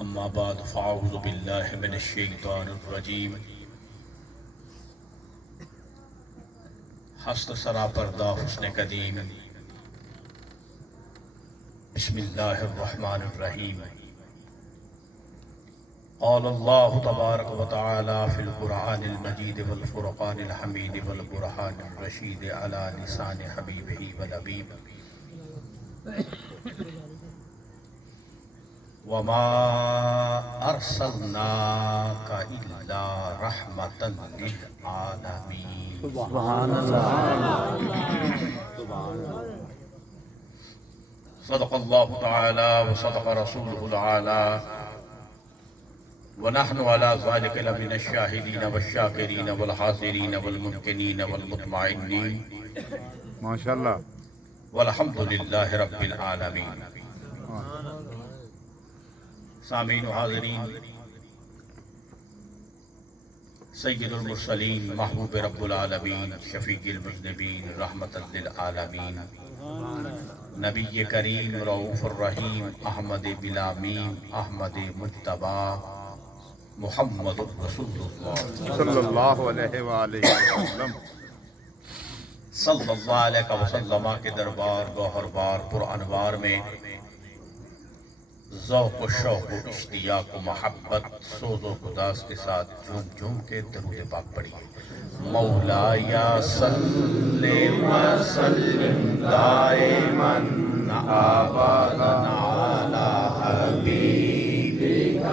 اما بعد فاعوذ باللہ من الشیطان الرجیم ہست سرا پردہ حسن قدیم بسم اللہ الرحمن الرحیم قال اللہ تبارک و تعالی فی القرآن المجید والفرقان الحمید والبرہان الرشید علی لسان حبیبہ والحبیب وما ارسلناک الا رحمتا للعالمین سبحان اللہ. صدق اللہ تعالی وصدق رسولہ العالی ونحن على ذلك لمن الشاہدین والشاکرین والحاضرین والممکنین والمطمئنین ماشاء اللہ. والحمد للہ رب العالمین. سامعین و حاضرین، سید المرسلین محبوب رب العالمین شفیع المذنبین رحمت للعالمین نبی کریم رؤوف الرحیم احمد بلا میم احمد مجتبی محمد رسول اللہ صلی اللہ علیہ وآلہ وسلم. صلی اللہ علیہ وسلم کے دربار گوہر بار پر انوار میں ذوق و شوق و اشتیاق و محبت سوز و گداز کے ساتھ جھوم جھوم کے درود پاک پڑھیے. مولایا صلی وسلم دائما ابدا علی حبیبک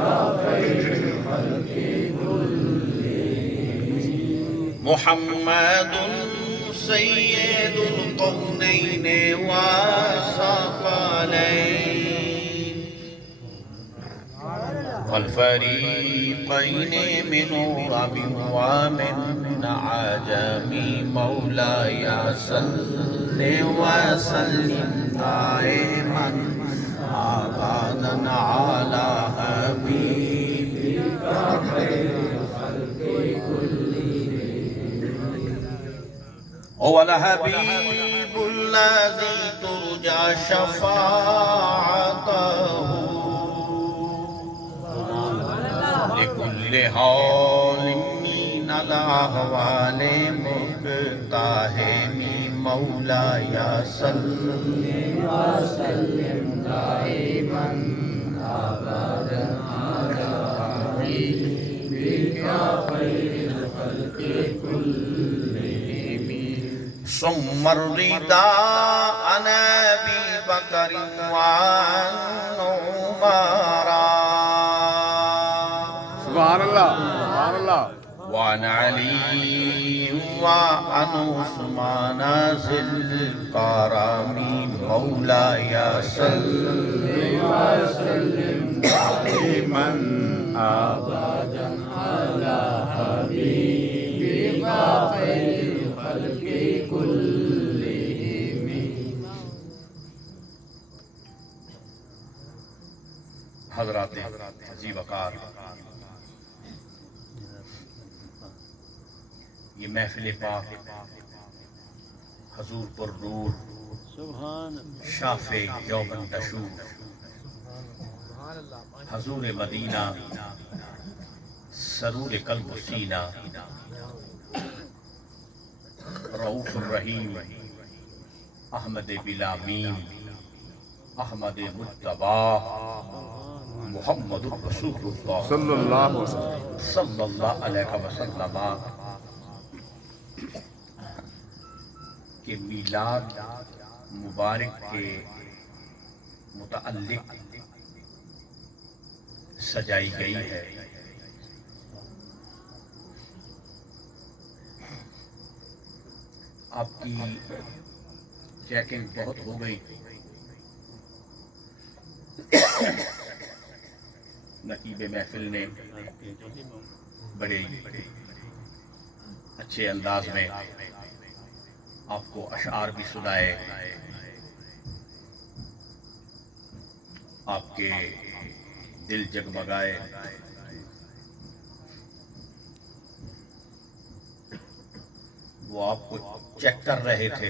خیر الخلق کلہم محمد سید القونین والثقلین والفریقین من عرب ومن عجم مولاي صل وسلم دائما ابدا على حبيبك خير الخلق كلهم هو الحبيب الذي ترجى شفاعته لكل حال من الأحوال مقتحم مولاي صل وسلم دائما أبدا على حبيبك خير الخلق كلهم ثم الرضا عن أبي بكر وعن عمر سبحان اللہ. سبحان اللہ. وعن علي وعن عثمان ذي الكرم مولاي صل وسلم دائما ابدا على حبيبك خير الخلق كلهم. حضرات عزیز وقار، یہ محفل پاک حضور پر نور شاف یوم النشور حضور مدینہ سرور قلب و سینہ رؤوف الرحیم احمد بلا میم احمد مجتبی محمد رسول اللہ صلی اللہ علیہ وسلم. صلی اللہ علیہ وسلم کہ میلاد مبارک کے متعلق سجائی گئی ہے. آپ کی چیکنگ بہت ہو گئی، نقیب محفل نے بڑے اچھے انداز میں آپ کو اشعار بھی سنائے، آپ کے دل جگمگائے. وہ آپ کو چیک کر رہے تھے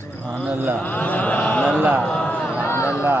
سبحان اللہ سبحان اللہ سبحان اللہ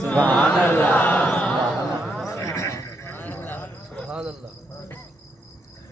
سبحان اللہ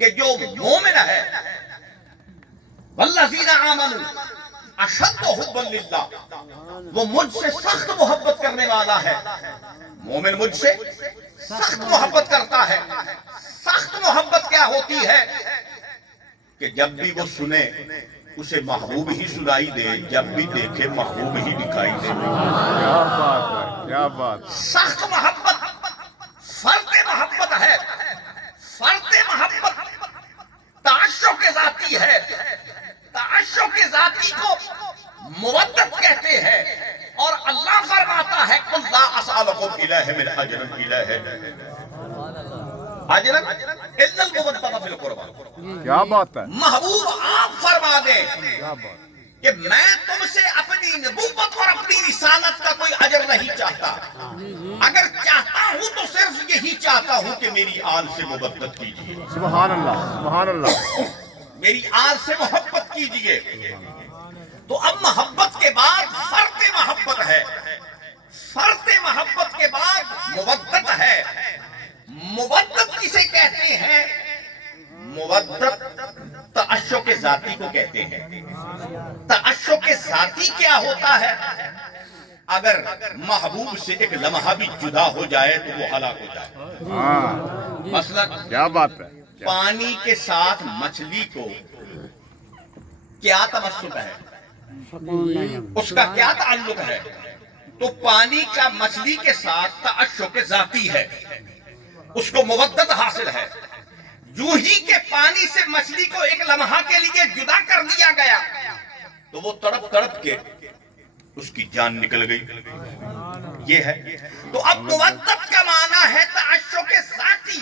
کہ جو مومن ہے والذین آمنوا اشد حبا للہ، وہ مجھ سے سخت محبت کرنے والا ہے. مومن مجھ سے سخت محبت کرتا ہے. سخت محبت کیا ہوتی ہے؟ کہ جب بھی وہ سنے اسے محبوب ہی سنائی دے، جب بھی دیکھے محبوب ہی دکھائی دے. کیا بات ہے، کیا بات ہے. سخت محبت فرد محبت ہے. فرد محبت تعشق ذاتی ہے. تعشق ذاتی کو مودت کہتے ہیں. اور اللہ فرماتا ہے قل لا اسألکم الیہ من اجر الیہ اجرا الا المودۃ فی القربى. کیا بات ہے، محبوب آپ فرما دیں کیا بات. کہ میں تم سے اپنی نبوت اور اپنی رسالت کا کوئی اجر نہیں چاہتا. اگر چاہتا ہوں تو صرف یہی چاہتا ہوں کہ میری آل سے محبت کیجیے، سبحان اللہ، سبحان اللہ. میری آل سے محبت کیجیے. تو اب محبت کے بعد فرد محبت ہے. فرد محبت کے بعد مودت ہے. مودت کسے کہتے ہیں؟ مودت تعشق ذاتی کو کہتے ہیں. تعشق ذاتی کیا ہوتا ہے؟ اگر محبوب سے ایک لمحہ بھی جدا ہو جائے تو وہ ہلاک ہو جائے. ہاں، مثلا کیا بات ہے. پانی کے ساتھ مچھلی کو کیا تمسک ہے، اس کا کیا تعلق ہے؟ تو پانی کا مچھلی کے ساتھ تعشق ذاتی ہے، اس کو مودت حاصل ہے. یوں ہی کہ پانی سے مچھلی کو ایک لمحہ کے لیے جدا کر دیا گیا تو وہ تڑپ تڑپ کے اس کی جان نکل گئی. یہ ہے. تو اب مودت کا معنی ہے تعشق ذاتی.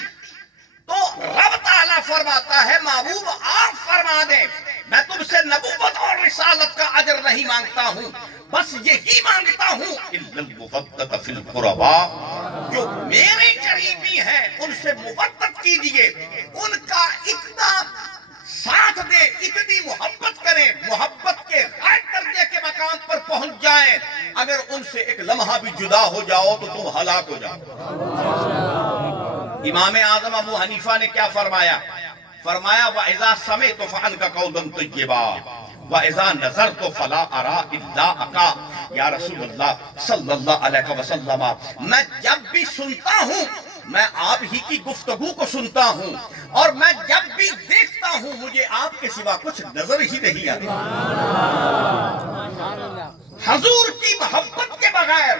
تو رب تعالیٰ فرماتا ہے محبوب آپ فرما دیں میں تم سے نبوت اور رسالت کا اجر نہیں مانگتا ہوں، بس یہی مانگتا ہوں الا المودۃ فی القربى، جو میرے قریبی ہیں ان سے مودت کیجیے، ان کا اتنا ساتھ دے، اتنی محبت کریں، محبت کے غائب درجے کے مقام پر پہنچ جائیں. اگر ان سے ایک لمحہ بھی جدا ہو جاؤ تو تم ہلاک ہو جاؤ. امام اعظم ابو حنیفہ نے کیا فرمایا؟ فرمایا وَإِذَا سَمِعْتُ فَعَنْكَ قَوْلًا طَيِّبًا وَإِذَا نَظَرْتُ فَلَا أَرَىٰ إِلَّا أَكَا. یا رسول اللہ صلی اللہ علیہ وسلم، میں جب بھی سنتا ہوں میں آپ ہی کی گفتگو کو سنتا ہوں، اور میں جب بھی دیکھتا ہوں مجھے آپ کے سوا کچھ نظر ہی نہیں آتا. حضور کی محبت کے بغیر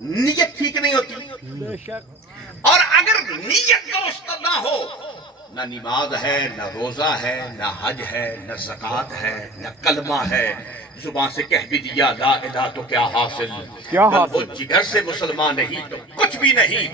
نیت ٹھیک نہیں ہوتی. اور اگر نیت درست نہ ہو، نہ نماز ہے، نہ روزہ ہے، نہ حج ہے، نہ زکوٰۃ ہے، نہ کلمہ ہے. زبان سے کہہ بھی دیا لا الہ تو کیا حاصل، کیا حاصل؟ وہ جگر سے مسلمان نہیں تو کچھ بھی نہیں.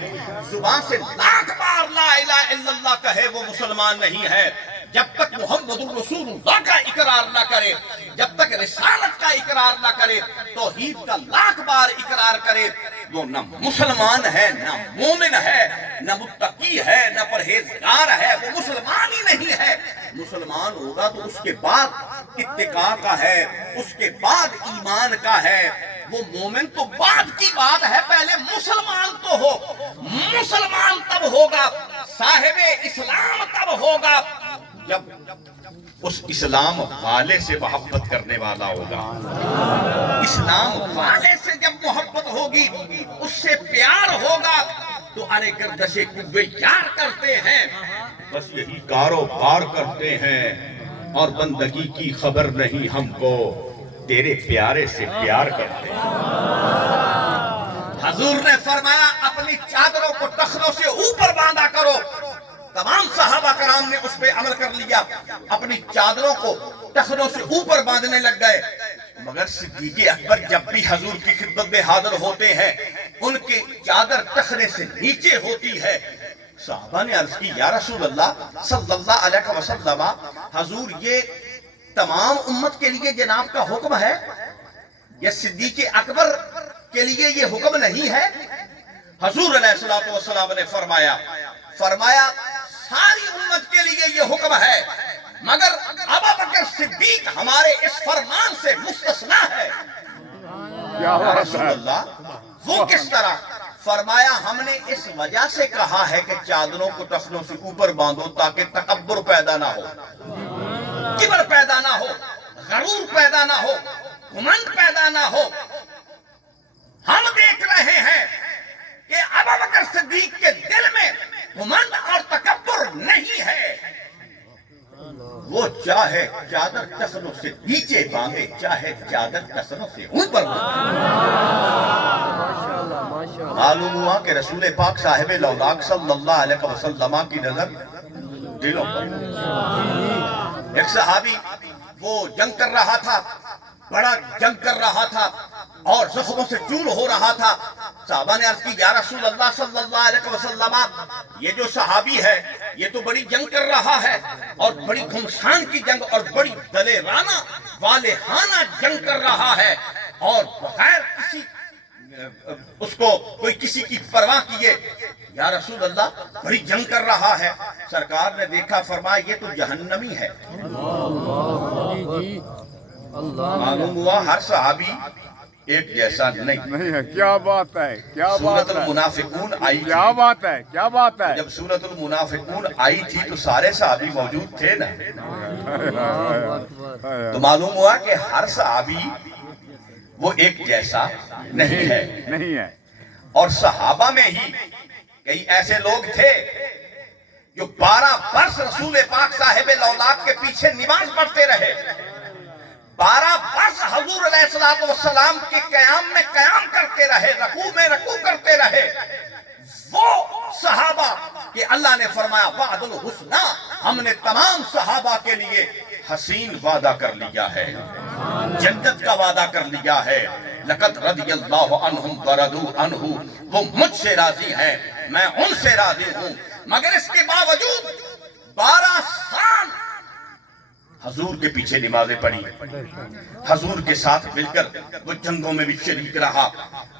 زبان سے لاکھ بار لا الہ الا اللہ کہے وہ مسلمان نہیں ہے. جب تک محمد الرسول اللہ کا اقرار نہ کرے، جب تک رسالت کا اقرار نہ کرے، توحید کا لاکھ بار اقرار کرے، وہ نہ مسلمان ہے، نہ مومن ہے، نہ متقی ہے، نہ پرہیزگار ہے. وہ مسلمان ہی نہیں ہے. مسلمان ہوگا تو اس کے بعد اتقاء کا ہے، اس کے بعد ایمان کا ہے. وہ مومن تو بعد کی بات ہے، پہلے مسلمان تو ہو. مسلمان تب ہوگا، صاحب اسلام تب ہوگا جب اس اسلام والے سے محبت کرنے والا ہوگا. اسلام والے سے جب محبت ہوگی، اس سے پیار ہوگا تو ارے گردش قوے یار کرتے ہیں، بس یہی کاروبار کرتے ہیں اور بندگی کی خبر نہیں ہم کو، تیرے پیارے سے پیار کرتے ہیں. حضور نے فرمایا اپنی چادروں کو ٹخنوں سے اوپر باندھا کرو. تمام صحابہ کرام نے اس پہ عمل کر لیا، اپنی چادروں کو ٹخنوں سے اوپر باندھنے لگ گئے. مگر صدیق اکبر جب بھی حضور کی خدمت میں حاضر ہوتے ہیں ان کی چادر ٹخنے سے نیچے ہوتی ہے. صحابہ نے عرض کی یا رسول اللہ صلی اللہ علیہ وسلم، حضور یہ تمام امت کے لیے جناب کا حکم ہے، یہ صدیق اکبر کے لیے یہ حکم نہیں ہے؟ حضور علیہ السلام نے فرمایا ساری امت کے لیے یہ حکم ہے، مگر ابو بکر صدیق ہمارے اس فرمان سے مستثنا ہے. یا رسول اللہ وہ کس طرح؟ فرمایا ہم نے اس وجہ سے کہا ہے کہ چادروں کو ٹخنوں سے اوپر باندھو تاکہ تکبر پیدا نہ ہو، کبر پیدا نہ ہو، غرور پیدا نہ ہو، گھمنڈ پیدا نہ ہو۔ ہم دیکھ رہے ہیں کہ ابوبکر صدیق کے دل میں گھمنڈ اور تکبر نہیں ہے، وہ چاہے چادر ٹخنوں سے نیچے باندھے، چاہے چادر ٹخنوں سے اوپر باندھے۔ معلوم ہوا کہ رسول پاک صاحب لولاک صلی اللہ علیہ وسلم کی نظر دلوں پر۔ ایک صحابی وہ جنگ کر رہا تھا، بڑا جنگ کر رہا تھا اور زخموں سے چور ہو رہا تھا۔ صحابہ نے عرض کی یا رسول اللہ صلی اللہ علیہ وسلم، یہ جو صحابی ہے یہ تو بڑی جنگ کر رہا ہے اور بڑی گھمسان کی جنگ اور بڑی دلیرانہ والہانہ جنگ کر رہا ہے، اور بغیر کسی اس کو کوئی کسی کی پرواہ کیے یا رسول اللہ بڑی جنگ کر رہا ہے۔ سرکار نے دیکھا، فرمایا یہ تو جہنمی ہے۔ معلوم ہوا ہر صحابی ایک جیسا نہیں ہے۔ کیا بات ہے، کیا بات سورۃ ہے، المنافقون آئی تھی۔ کیا بات ہے، کیا بات ہے۔ جب سورۃ المنافقون آئی تھی تو سارے صحابی موجود تھے نا، تو معلوم ہوا کہ ہر صحابی وہ ایک جیسا نہیں ہے۔ نہیں ہے۔ اور صحابہ میں ہی کئی ایسے لوگ تھے جو 12 برس رسول پاک صاحب لولاک کے پیچھے نماز پڑھتے رہے، 12 برس حضور علیہ السلام کے قیام میں قیام کرتے رہے، رکوع میں رکوع کرتے رہے۔ وہ صحابہ کہ اللہ نے فرمایا وعد الحسنہ، ہم نے تمام صحابہ کے لیے حسین وعدہ کر لیا ہے، جنت کا وعدہ کر لیا ہے۔ لقد رضی اللہ عنہم ورضوا عنہ، وہ مجھ سے راضی ہیں، میں ان سے راضی ہوں۔ مگر اس کے باوجود 12 سال حضور کے پیچھے نمازیں پڑھی، حضور کے ساتھ مل کر وہ جنگوں میں بھی شریک رہا۔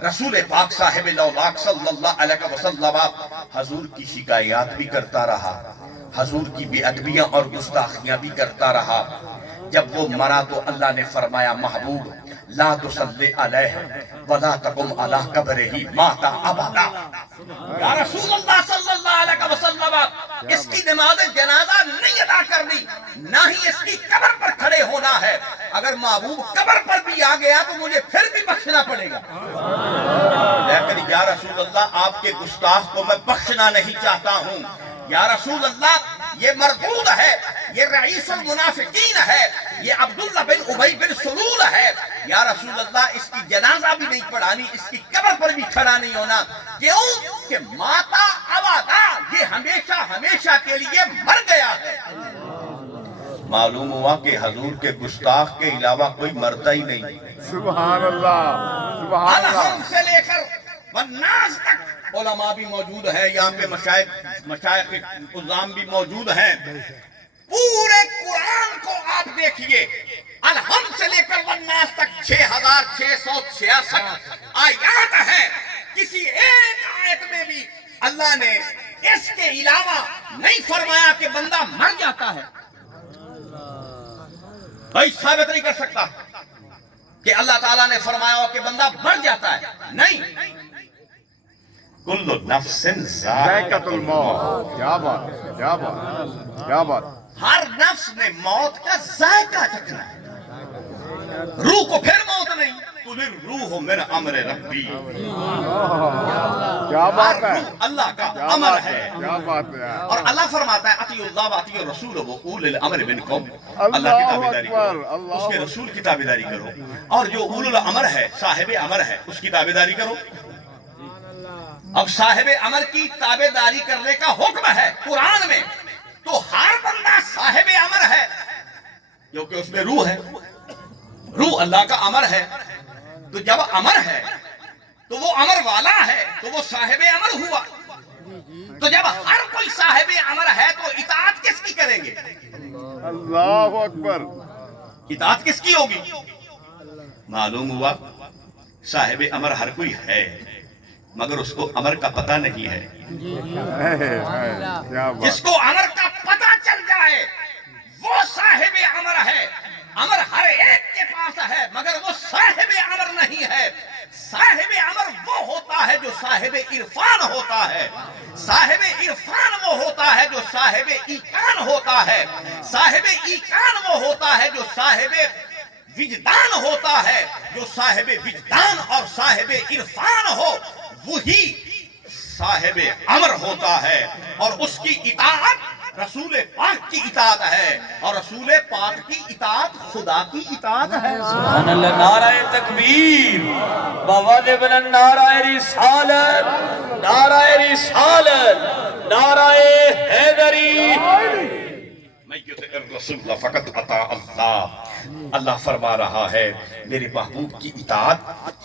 رسول پاک صاحب لولاک صلی اللہ علیہ وسلم حضور کی شکایات بھی کرتا رہا، حضور کی بے ادبیاں اور گستاخیاں بھی کرتا رہا۔ جب وہ مرا تو اللہ نے فرمایا محبوب لا تصلی علیہ ولا تقم علی قبرہ مات ابدا۔ یا رسول اللہ صلی اللہ علیہ وسلم، اس کی نماز جنازہ نہیں ادا کرنی، نہ ہی اس کی قبر پر کھڑے ہونا ہے۔ اگر محبوب قبر پر بھی آ گیا تو مجھے پھر بھی بخشنا پڑے گا، لیکن یا رسول اللہ آپ کے گستاخ کو میں بخشنا نہیں چاہتا ہوں۔ یا رسول اللہ یہ مردود ہے، یہ رئیس المنافقین ہے، یہ عبداللہ بن ابی بن سلول ہے۔ یا رسول اللہ اس کی جنازہ بھی نہیں پڑھانی، اس کی قبر پر بھی کھڑا نہیں ہونا، کیوں کہ ماتا ابدا، یہ ہمیشہ ہمیشہ کے لیے مر گیا ہے۔ معلوم ہوا کہ حضور کے گستاخ کے علاوہ کوئی مرتا ہی نہیں۔ سبحان اللہ، سبحان اللہ۔ الحم سے لے کر والناس تک علماء بھی موجود ہیں، یہاں پہ مشائخ عظام بھی موجود ہیں۔ پورے قرآن کو آپ دیکھیے، الحم سے لے کر والناس تک 6666 آیات ہیں۔ کسی ایک آیت میں بھی اللہ نے اس کے علاوہ نہیں فرمایا کہ بندہ مر جاتا ہے۔ بھائی ثابت نہیں کر سکتا کہ اللہ تعالیٰ نے فرمایا ہو کہ بندہ مر جاتا ہے، نہیں۔ کل نفس ذائقۃ الموت۔ کیا بات ہے، کیا بات ہے، کیا بات۔ ہر نفس نے موت کا ذائقہ چکھنا ہے، روح کو پھر موت نہیں۔ قل الروح من امر ربی، کیا بات ہے، روح اللہ کا امر ہے۔ کیا بات ہے۔ اور اللہ فرماتا ہے اطیعوا اللہ واطیعوا الرسول واولی الامر منکم، اللہ کی تابعداری کرو، اس کے رسول کی تابعداری کرو، اور جو اول الامر ہے، صاحب امر ہے، اس کی تابعداری کرو۔ اب صاحب امر کی تابعداری کرنے کا حکم ہے قرآن میں، تو ہر بندہ صاحب امر ہے، کیونکہ اس میں روح ہے، روح اللہ کا امر ہے۔ تو جب امر ہے تو وہ امر والا ہے، تو وہ صاحب امر ہوا۔ تو جب ہر کوئی صاحب امر ہے تو اطاعت کس کی کریں گے؟ اللہ اکبر۔ اطاعت کس کی ہوگی؟ معلوم ہوا صاحب امر ہر کوئی ہے، مگر اس کو امر کا پتہ نہیں ہے۔ جس کو امر کا پتہ چل جائے وہ صاحب امر ہے۔ امر ہر ایک کے پاس ہے مگر وہ صاحب امر نہیں ہے۔ صاحب امر وہ ہوتا ہے جو صاحب ہوتا ہے جو صاحب وجدان ہوتا ہے، جو صاحب وجدان اور صاحب عرفان ہو وہی صاحب امر ہوتا ہے، اور اس کی اطاعت رسول پاک کی اطاعت ہے، اور رسول پاک کی اطاعت خدا کی اطاعت ہے۔ سبحان اللہ، نعرہ تکبیر، بوالد بلند نعرہ رسالت، نعرہ رسالت، نعرہ حیدری۔ میں یطع الرسول فقط اطاع اللہ، اللہ فرما رہا ہے میرے محبوب کی اطاعت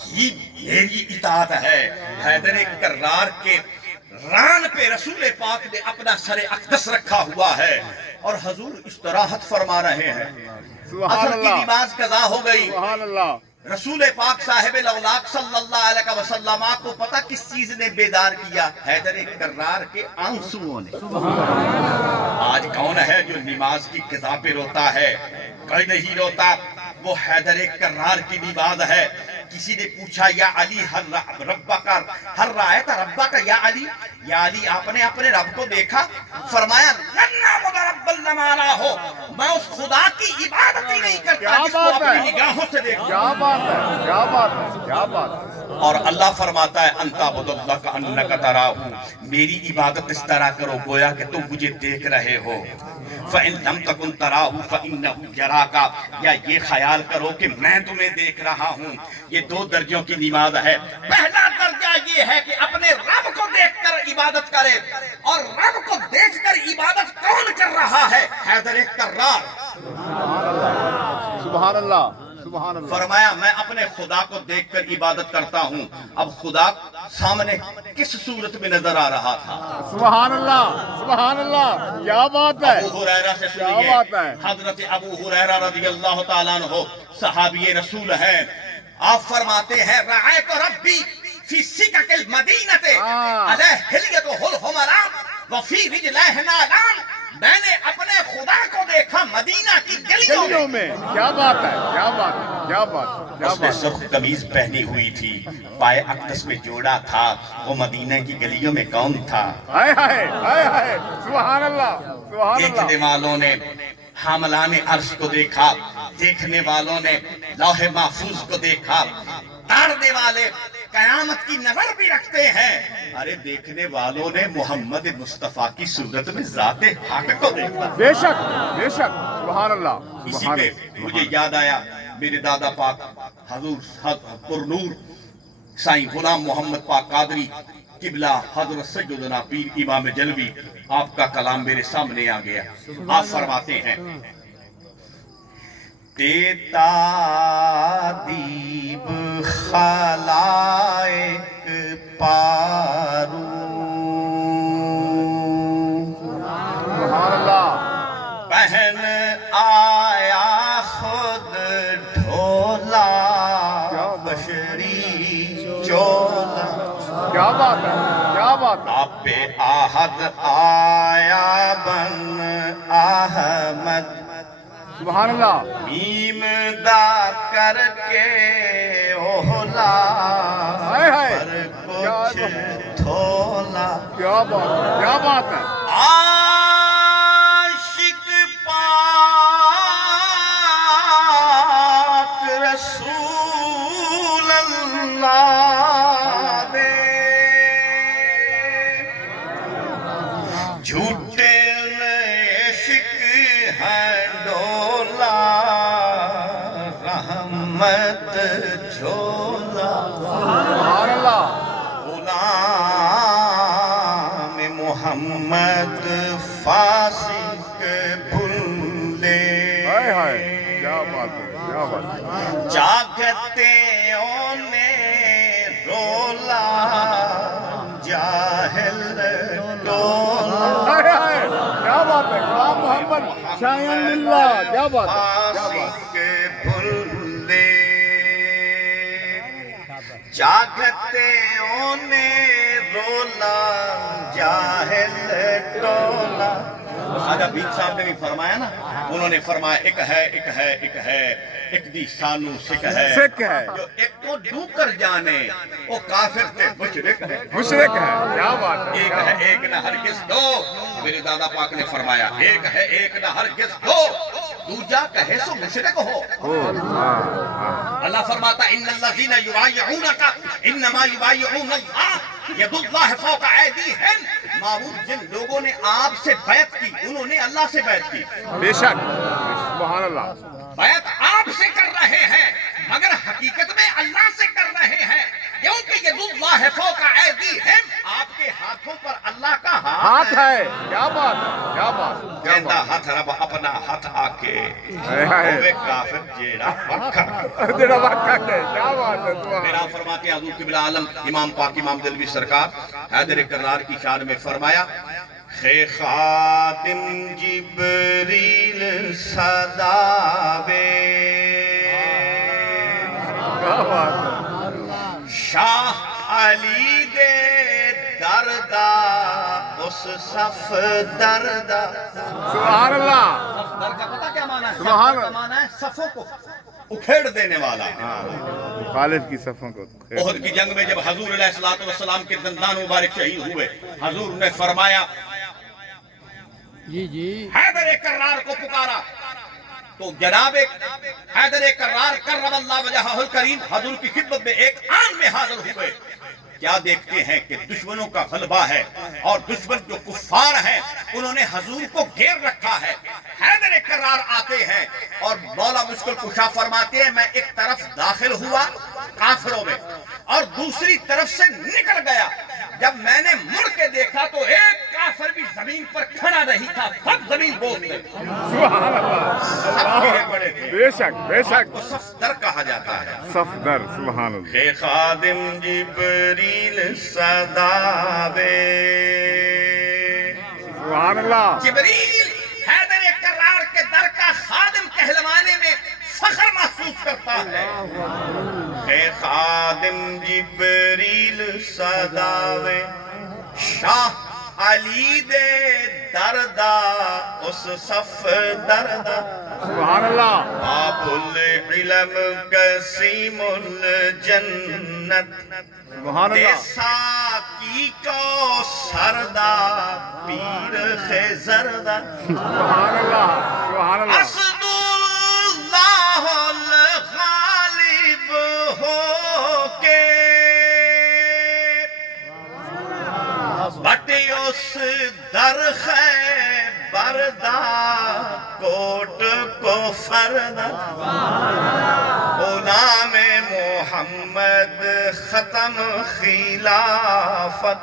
ہی میری اطاعت ہے۔ حیدر کرار کے ران پہ رسول پاک نے اپنا سر اقدس رکھا ہوا ہے، اور حضور استراحت فرما رہے ہیں۔ سبحان عصر کی اللہ، نماز قضا ہو گئی، سبحان اللہ، رسول پاک صاحب الاولاق صلی اللہ علیہ وسلم کو پتہ کس چیز نے بیدار کیا؟ حیدر کرار کے آنسوؤں نے۔ آج کون ہے جو نماز کی قضا پہ روتا ہے؟ کوئی نہیں روتا، وہ حیدر کرار کی نماز ہے۔ کسی نے پوچھا یا علی ہر رایت ربا کا، یا علی آپ نے اپنے رب کو دیکھا؟ فرمایا لن نعبد رب المانا ہو، میں اس خدا کی عبادت ہی نہیں کرتا جس کو اپنی نگاہوں سے دیکھتا۔ کیا بات ہے، کیا بات ہے، کیا بات ہے۔ اور اللہ فرماتا ہے ان تعبد اللہ کأنک تراہ، میری عبادت اس طرح کرو گویا کہ تم مجھے دیکھ رہے ہو۔ فَإِن لَمْ تَكُنْ تَرَاهُ فَإِنَّهُ يَرَاكَ، یا یہ خیال کرو کہ میں تمہیں دیکھ رہا ہوں۔ یہ دو درجوں کی نماز ہے۔ پہلا درجہ یہ ہے کہ اپنے رب کو دیکھ کر عبادت کرے، اور رب کو دیکھ کر عبادت کون کر رہا ہے؟ حیدر کرار۔ سبحان اللہ، سبحان اللہ۔ فرمایا میں اپنے خدا کو دیکھ کر عبادت کرتا ہوں۔ اب خدا سامنے کس صورت میں نظر آ رہا تھا؟ سبحان اللہ، سبحان اللہ، کیا بات ہے، ابو ہریرہ سے کیا سنیے، بات ہے۔ حضرت ابو ہریرہ رضی اللہ تعالیٰ عنہ صحابی رسول ہیں۔ آپ فرماتے ہیں رعایت ربی فی سکک المدینہ علیہ حلیۃ الحمراء وفی رجلہ نالان، میں نے اپنے خدا کو دیکھا مدینہ کی گلیوں میں۔ کیا بات ہے، کیا بات ہے، کیا بات ہے، کیا اس نے بات ہے۔ سرخ قمیض پہنی ہوئی تھی، پائے اقدس میں جوڑا تھا، وہ مدینہ کی گلیوں میں کون تھا؟ ہائے ہائے ہائے ہائے، سبحان اللہ، سبحان دیکھنے اللہ۔ والوں نے حاملان عرش کو دیکھا، دیکھنے والوں نے لوح محفوظ کو دیکھا، تارنے والے قیامت کی نظر بھی رکھتے ہیں۔ ارے دیکھنے والوں نے محمد مصطفیٰ کی صورت میں ذات حق کو دیکھا۔ بے شک، بے شک، سبحان اللہ، اسی سبحان پہ اللہ۔ مجھے یاد آیا میرے دادا پاک حضور پرنور سائیں غلام محمد پاک قادری قبلہ حضرت سیدنا پیر امام جلوی، آپ کا کلام میرے سامنے آ گیا۔ آپ فرماتے ہیں دیتا دیب خلائق پارو، سبحان اللہ۔ پہن آیا خود ڈھولا بشری چولا، کیا بات ہے، کیا بات ہے۔ آپ پہ آہد آیا بن احمد، سبحان اللہ۔ میم دا کر کے اولا، ہائے ہائے، پر کچھ تھولا۔ کیا بات ہے، کیا بات ہے۔ عاشق پاک رسول اللہ دے، جھوٹے عشق ہے ڈولا، رحمت جھولا، سبحان اللہ۔ غلام محمد فاسق بھولے، ہائے ہائے، کیا بات ہے، کیا بات ہے۔ جاگتے نے رولا، جاہل ڈولا، ہائے ہائے، کیا بات ہے، غلام محمد شاہین اللہ، کیا بات ہے، کیا بات ہے۔ فاسق بھولے، جاگتے نے رولا، جاہل ڈولا۔ خواجہ بید صاحب نے بھی فرمایا نا، انہوں نے فرمایا ایک ہے، ایک ہے، ایک ہے، ایک دی سانو سکھ ہے، سکھ ہے، جو ایک کو ڈو کر جانے وہ کافر تے مشرک ہے۔ مشرک ہے، کیا بات ہے۔ ایک ہے ایک نہ ہرگز دو، میرے دادا پاک نے فرمایا ایک ہے ایک نہ ہرگز دو، دوجا کہے سو مشرک ہو. اللہ فرماتا ان الذین یبایعونک انما یبایعون اللہ ید اللہ فوق ایدیہم. معبود جن لوگوں نے آپ سے بیعت کی انہوں نے اللہ سے بیعت کی. بے شک سبحان اللہ. بیعت آپ سے کر رہے ہیں مگر حقیقت میں اللہ سے کر رہے ہیں کیونکہ ید اللہ فوق ایدیہم. آپ کے ہاتھوں پر اللہ کا ہاتھ ہے. کیا بات ہے, کیا بات, کیا کہندا بات. ہاتھ رب اپنا ہاتھ آکے ہائے ہائے. ہوئے کافر جیڑا وکھر. جڑا واقعہ ہے, کیا بات ہے. سبحان میرا فرماتے ہیں حضور قبلہ عالم امام پاک امام دلوی سرکار حیدر کرار کی شان میں فرمایا خے خادم جبریل صداوے کیا بات ہے. شاہ علی دے دردہ اس صف دردہ. سبحان اللہ. در کا پتہ کیا معنی ہے؟ سبحان صف کا معنی ہے صفوں کو اکھیڑ دینے والا. مخالف کی صفوں کو. احد کی جنگ میں جب حضور علیہ السلام کے دندان مبارک شہید ہوئے حضور نے فرمایا حیدر کرار کو پکارا تو جناب حیدر کرار کرم اللہ وجہہ الکریم حضور کی خدمت میں ایک آن میں حاضر ہوئے. کیا دیکھتے ہیں کہ دشمنوں کا غلبہ ہے اور دشمن جو کفار ہیں انہوں نے حضور کو گھیر رکھا ہے. حیدر کرار آتے ہیں اور مولا مشکل کشا فرماتے ہیں میں ایک طرف داخل ہوا کافروں میں اور دوسری طرف سے نکل گیا. جب میں نے مڑ کے دیکھا تو ایک کافر بھی زمین پر کھڑا نہیں تھا. سب زمین بوس تھے. سبحان اللہ. سب گرے پڑے تھے. بے شک بے شک. کو صفدر کہا جاتا ہے. صفدر. سبحان اللہ. خے خادم جبریل صداوے. سبحان اللہ. جبریل حیدر کرار کے در کا خادم کہلوانے میں فخر محسوس کرتا ہے. خے خادم جبریل صداوے شاہ علی دے دردہ اس صف دردہ. سبحان اللہ. باب العلم قسیم الجنت سبحان اللہ. ساکی کو سردہ پیر خزردہ. سبحان اللہ. سبحان اللہ. اسد اللہ الغالب ہو کے بٹ اس در بردہ کوٹ کو فردہ. غلام محمد ختم خلافت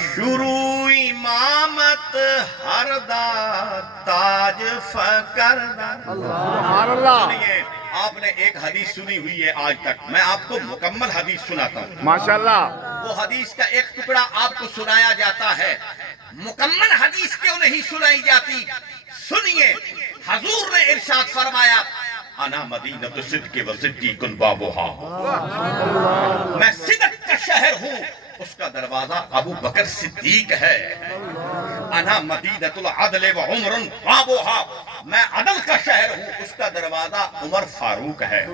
شروع امامت ہردہ تاج فکردہ. سبحان اللہ. سنیے آپ نے ایک حدیث سنی ہوئی ہے آج تک. میں آپ کو مکمل حدیث سناتا ہوں. ماشاءاللہ. وہ حدیث کا ایک ٹکڑا آپ کو سنایا جاتا ہے. مکمل حدیث کیوں نہیں سنائی جاتی؟ سنیے حضور نے ارشاد فرمایا انا مدینۃ صدق و صدیق بابھا. میں صدق کا شہر ہوں اس کا دروازہ ابو بکر صدیق ہے. انا مدینۃ العدل و عمر بابھا. میں عدل کا شہر ہوں اس کا دروازہ عمر فاروق ہے.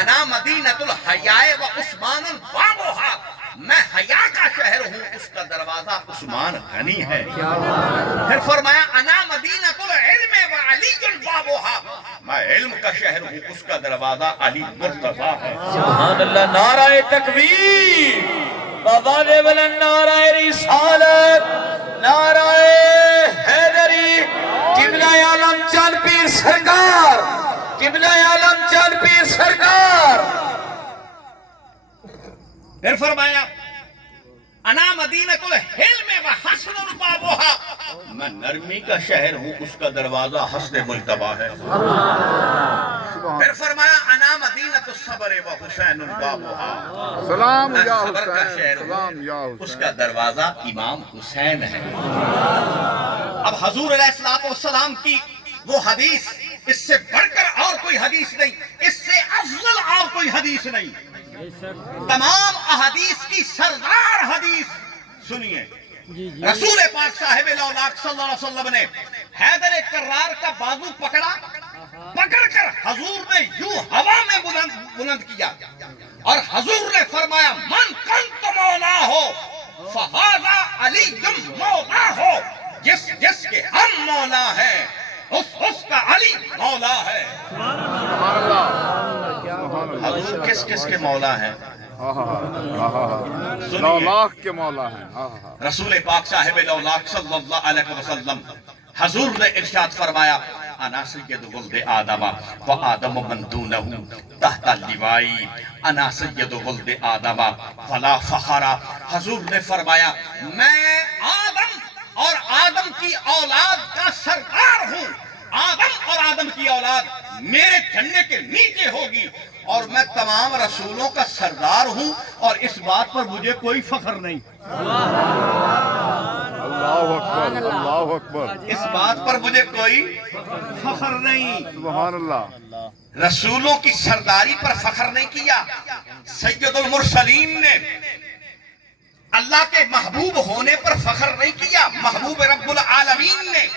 انا مدینۃ الحیاء و عثمان بابھا. میں حیا کا شہر ہوں اس کا دروازہ عثمان غنی ہے. پھر فرمایا انا مدینۃ العلم و علی بابھا. میں علم کا شہر ہوں اس کا دروازہ علی مرتضی ہے. سبحان اللہ. نعرہ تکبیر. بابا نے بلند نعرہ رسالت. نعرہ حیدری. قبلہ عالم چند پیر سرکار. قبلہ عالم چند پیر سرکار. پھر فرمایا انا مدینۃ الحلم و حسن بابھا. میں نرمی کا شہر ہوں اس کا دروازہ حسن مجتبیٰ ہے. پھر فرمایا انا مدینۃ الصبر و حسین بابھا. سلام میں یا صبر کا حسین. شہر سلام ہوں یا اس حسین. کا دروازہ امام حسین ہے. اب حضور علیہ السلام کی وہ حدیث اس سے بڑھ کر اور کوئی حدیث نہیں, اس سے افضل اور کوئی حدیث نہیں. تمام احادیث کی سردار حدیث سنیے. رسول پاک صاحب الاولاق صلی اللہ علیہ وسلم نے حیدر کرار کا بازو پکڑ کر حضور نے یوں ہوا میں بلند کیا اور حضور نے فرمایا من کنت مولا ہو فہذا علی مولا ہو. جس کے ہم مولا ہیں اس کا ہے؟ سبحان اللہ سبحان اللہ حضور کس کس کے مولا ہیں؟ 9 لاکھ کے مولا ہیں رسول پاک صاحب لولاک صلی اللہ علیہ وسلم حضور نے ارشاد فرمایا انا سید ولد آدم و آدم من دونہ تحت اللوائی انا سید ولد آدم فلا فخر حضور نے فرمایا میں آدم اور آدم کی اولاد کا سردار ہوں آدم اور آدم کی اولاد میرے جھنڈے کے نیچے ہوگی اور میں تمام رسولوں کا سردار ہوں اور اس بات پر مجھے کوئی فخر نہیں اللہ اکبر اللہ اکبر اس بات پر مجھے کوئی فخر نہیں سبحان اللہ رسولوں کی سرداری پر فخر نہیں کیا سید المرسلین نے اللہ کے محبوب ہونے پر فخر نہیں کیا محبوب رب العالمین نے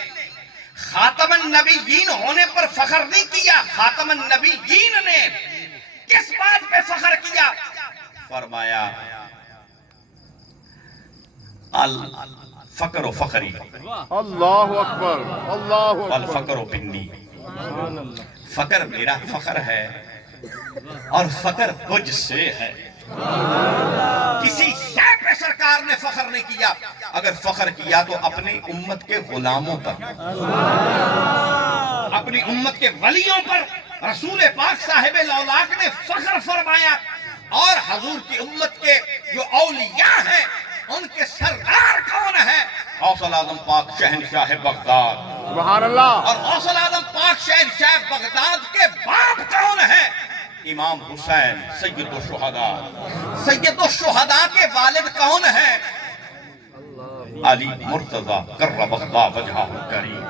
خاتم النبیین ہونے پر فخر نہیں کیا خاتم النبیین نے کس بات پہ فخر کیا فرمایا الفقر و فخری اللہ اکبر اللہ اکبر والفقر بنی فقر میرا فخر ہے اور فقر مجھ سے ہے کسی شے پہ سرکار نے فخر نہیں کیا اگر فخر کیا تو اپنی امت کے غلاموں پر اپنی امت کے ولیوں پر رسول پاک صاحب لولاک نے فخر فرمایا اور حضور کی امت کے جو اولیاء ہیں ان کے سردار کون ہے غوث اعظم پاک شہنشاہ بغداد سبحان اللہ اور غوث اعظم پاک شہنشاہ بغداد کے باپ کون ہے امام حسین سید الشہداء سید الشہداء کے والد کون ہے علی مرتضی کرم اللہ وجہہ الکریم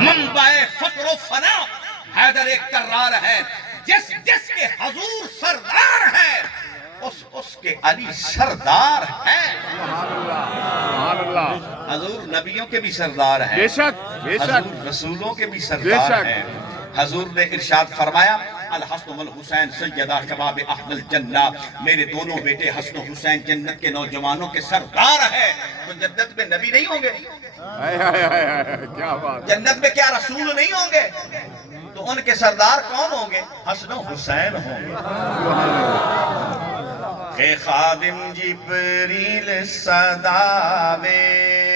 منبع فقر و فنا حیدر ایک کرار ہے جس کے حضور سردار ہے اس کے علی سردار ہے سبحان اللہ حضور نبیوں کے بھی سردار ہیں بے شک بے شک حضور رسولوں کے بھی سردار ہیں حضور نے ارشاد فرمایا الحسن والحسین سیدہ شباب اہل الجنہ میرے دونوں بیٹے حسن و حسین جنت کے نوجوانوں کے سردار ہیں تو جنت میں نبی نہیں ہوں گے کیا بات جنت میں کیا رسول نہیں ہوں گے تو ان کے سردار کون ہوں گے حسن و حسین ہوں گے کہ خادم جبریل صداوے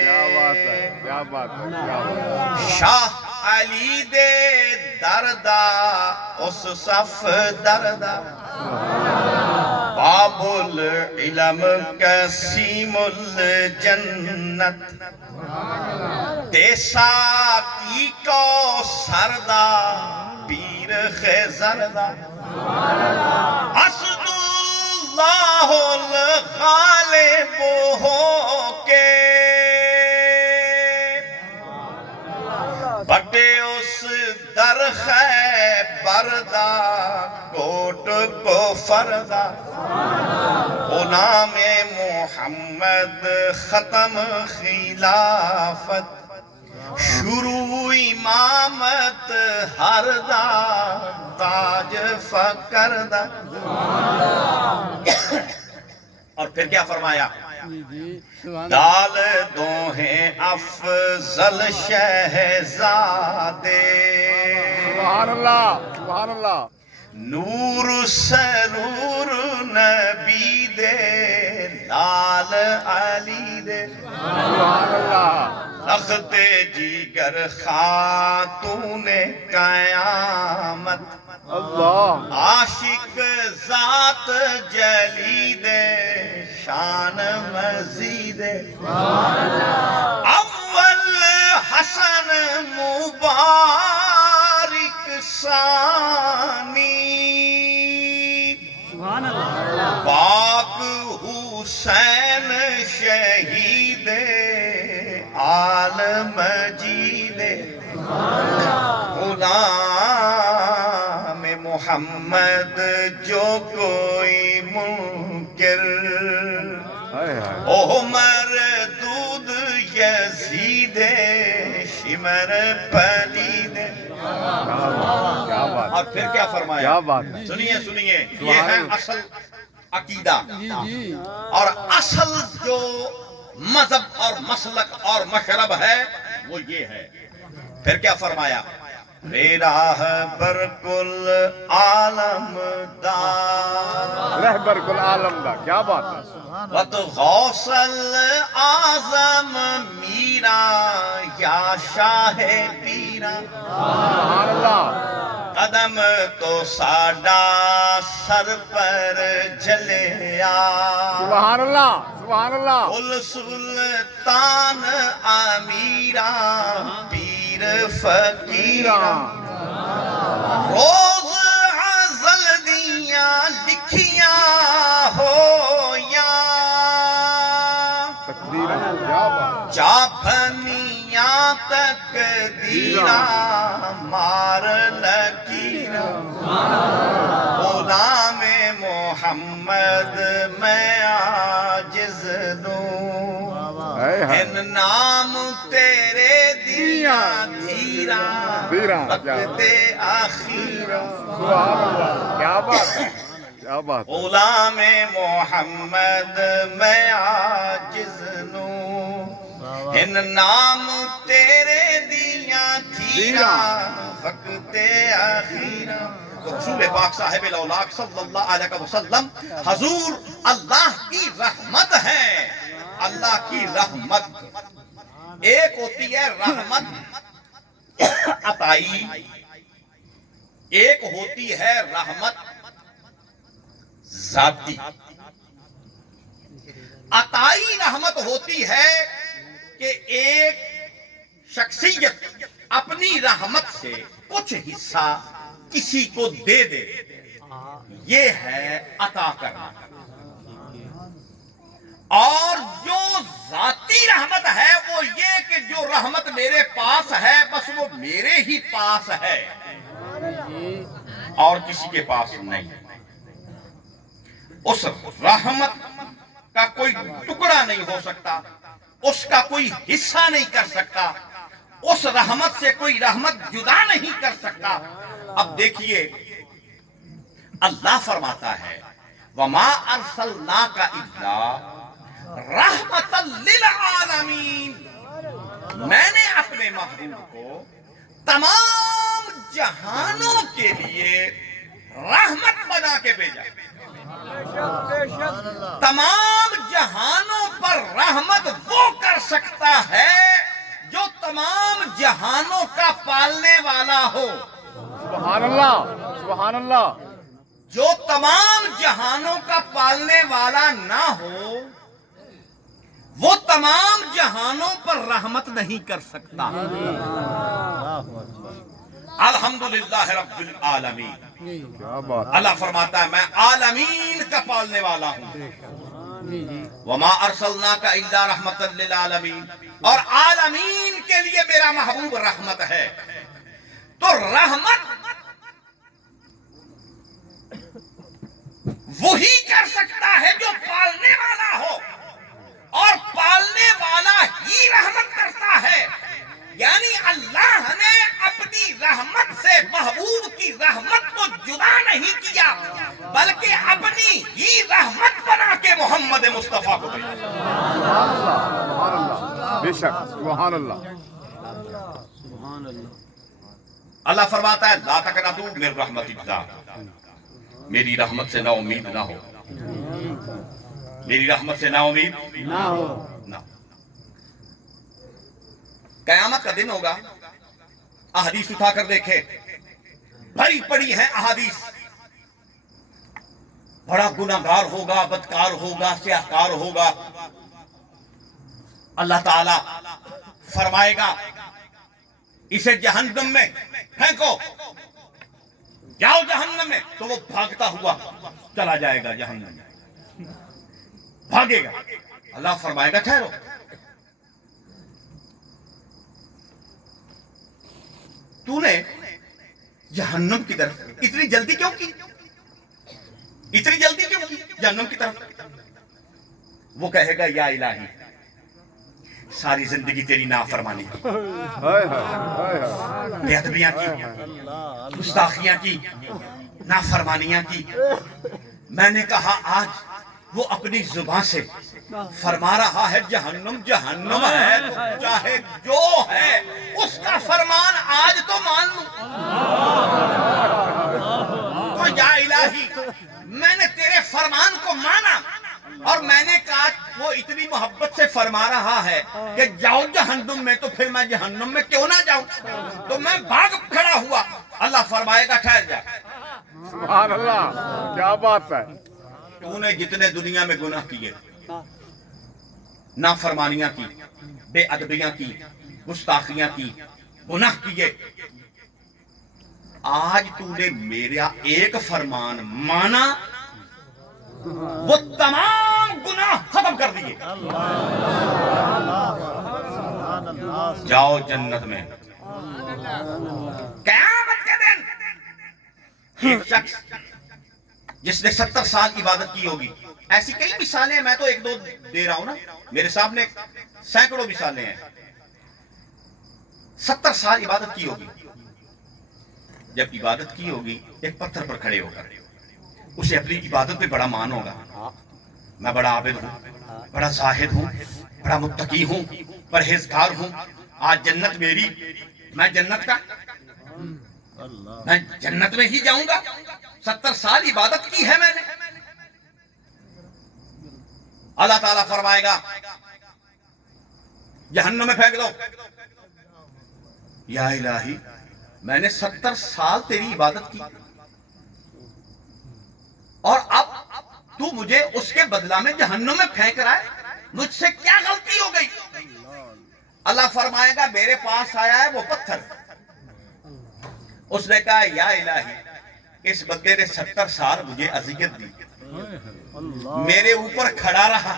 کیا بات ہے کیا بات ہے کیا بات ہے شاہ علی دے دردہ اس صف دردہ باب العلم قسیم الجنت تیسا کی کو سردہ پیر خزردہ اسد اللہ الغالب ہو کے بٹے اس در بردہ کوٹ کو فردہ غلام محمد ختم خلافت شروع امامت ہردہ تاج فکردہ اور پھر کیا فرمایا دال دو ہیں افضل شہزادے سبحان اللہ سبحان اللہ نور سرور نبی دے لال علی دے سبحان اللہ تخت جیگر خاتون قیامت اللہ عاشق ذات جلی دے شان مزید اول حسن مبارک ثانی پاک حسین شہید آل مجید غلام محمد جو کوئی منکر او مردود یزید شمر پلید کیا بات اور پھر کیا فرمایا کیا بات ہے سنیے سنیے یہ ہے اصل عقیدہ اور اصل جو مذہب اور مسلک اور مشرب ہے وہ یہ ہے پھر کیا فرمایا راہ بر کل عالم دار رہبر کل عالم دا، کیا بات ہے. وت غوث اعظم میرا یا شاہ پیرا سبحان اللہ. قدم تو ساڈا سر پر جلیا سبحان اللہ. سبحان اللہ. کل سلطان امیرا پیر فقیرا روز ازل دیاں لکھیاں ہو یا تقدیر ہے، کیا بات. چاپنیاں تک دیرا مار لکیرا غلام محمد میں عاجز دوں ہائے ہائے. ان نام تیرے دیا دھیرا دھیرا، وقت آخیرا سبحان اللہ. کیا بات ہے، کیا بات ہے. غلام محمد میں عاجز نوں ان نام تیرے دیا دھیرا وقت آخیرا. تو رسول پاک صاحب الاولاق صلی اللہ علیہ وسلم حضور اللہ کی رحمت ہے. اللہ کی رحمت ایک ہوتی ہے رحمت عطائی، ایک ہوتی ہے رحمت ذاتی. عطائی رحمت ہوتی ہے کہ ایک شخصیت اپنی رحمت سے کچھ حصہ کسی کو دے دے، یہ ہے عطا کرنا. اور جو ذاتی رحمت ہے وہ یہ کہ جو رحمت میرے پاس ہے بس وہ میرے ہی پاس ہے اور کسی کے پاس نہیں. اس رحمت کا کوئی ٹکڑا نہیں ہو سکتا، اس کا کوئی حصہ نہیں کر سکتا، اس رحمت سے کوئی رحمت جدا نہیں کر سکتا. اب دیکھیے اللہ فرماتا ہے وَمَا أَرْسَلْنَاكَ إِلَّا رَحْمَةً لِلْعَالَمِينَ. میں نے اپنے محبوب کو تمام جہانوں کے لیے رحمت بنا کے بھیجا. تمام جہانوں پر رحمت وہ کر سکتا ہے جو تمام جہانوں کا پالنے والا ہو. سبحان اللہ. سبحان اللہ. جو تمام جہانوں کا پالنے والا نہ ہو وہ تمام جہانوں پر رحمت نہیں کر سکتا. الحمدللہ رب العالمین. کیا بات. اللہ فرماتا ہے میں عالمین کا پالنے والا ہوں. وما ارسلناک الا رحمتا للعالمین. اور عالمین کے لیے میرا محبوب رحمت ہے. تو رحمت وہی کر سکتا ہے جو پالنے والا ہو، اور پالنے والا ہی رحمت کرتا ہے. یعنی اللہ نے اپنی رحمت سے محبوب کی رحمت کو جدا نہیں کیا بلکہ اپنی ہی رحمت بنا کے محمد مصطفیٰ کو بھیجا. سبحان اللہ. بے شک. سبحان اللہ. اللہ فرماتا ہے لا تقنطوا من رحمت اللہ. میری رحمت سے نا امید نہ ہو. میری رحمت سے نا امید نہ ہو. قیامت کا دن ہوگا، احادیث اٹھا کر دیکھے، بھری پڑی ہیں احادیث. بڑا گناہگار ہوگا، بدکار ہوگا، سیاہکار ہوگا. اللہ تعالی فرمائے گا اسے جہنم میں پھینکو، جاؤ جہنم میں. تو وہ بھاگتا ہوا چلا جائے گا جہنم میں، بھاگے گا. اللہ فرمائے گا ٹھہرو، تو نے جہنم کی طرف اتنی جلدی کیوں کی؟ اتنی جلدی کیوں کی جہنم کی طرف؟ وہ کہے گا یا الہی ساری زندگی تیری نافرمانی کی، بے ادبیاں کی، گستاخیاں کی، نافرمانیاں کی. میں نے کہا آج وہ اپنی زبان سے فرما رہا ہے جہنم جہنم ہے تو چاہے جو ہے اس کا فرمان آج تو مان لوں. تو یا الہی میں نے تیرے فرمان کو مانا اور میں نے کہا وہ اتنی محبت سے فرما رہا ہے کہ جاؤ جہنم میں تو پھر میں جہنم میں کیوں نہ جاؤں. تو میں بھاگ کھڑا ہوا. اللہ فرمائے گا ٹھہر جا. سبحان اللہ کیا بات ہے. تو نے جتنے دنیا میں گناہ کیے نافرمانیاں کی بے ادبیاں کی گستاخیاں کی گناہ کیے آج تو نے میرا ایک فرمان مانا وہ تمام گناہ ختم کر دیے. جاؤ جنت میں. قیامت کے دن ایک شخص جس نے 70 سال عبادت کی ہوگی. ایسی کئی مثالیں میں تو ایک دو دے رہا ہوں نا, میرے سامنے سینکڑوں مثالیں ہیں. 70 سال عبادت کی ہوگی. جب عبادت کی ہوگی ایک پتھر پر کھڑے ہو کر اسے اپنی عبادت پہ بڑا مان ہوگا. میں بڑا عابد ہوں, بڑا زاہد ہوں, بڑا متقی ہوں, پرہیزگار ہوں. آج جنت میری, میں جنت کا, میں جنت میں ہی جاؤں گا. 70 سال عبادت کی ہے میں نے. اللہ تعالیٰ فرمائے گا جہنم میں پھینک دو. یا الہی میں نے 70 سال تیری عبادت کی اور اب تو مجھے اس کے بدلہ میں جہنم میں پھینک رہا ہے, مجھ سے کیا غلطی ہو گئی. اللہ فرمائے گا میرے پاس آیا ہے وہ پتھر. اس نے کہا یا الہی اس بندے نے 70 سال مجھے اذیت دی, میرے اوپر کھڑا رہا,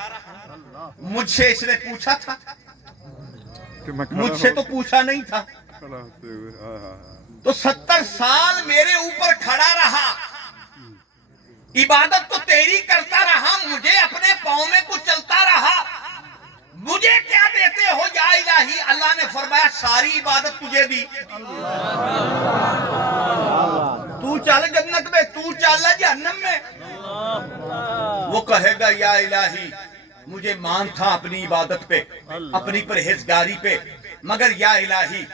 مجھ سے اس نے پوچھا تھا, مجھ سے تو پوچھا نہیں تھا. تو 70 سال میرے اوپر کھڑا رہا, عبادت تو تیری کرتا رہا, مجھے اپنے پاؤں میں تو چلتا رہا, مجھے کیا دیتے ہو یا الہی. اللہ نے فرمایا ساری عبادت تجھے دی. تو چل جنت میں, تو چل جہنم میں. وہ کہے گا یا الہی مجھے مان تھا اپنی عبادت پہ, اپنی پرہیزگاری پہ, مگر یا الہی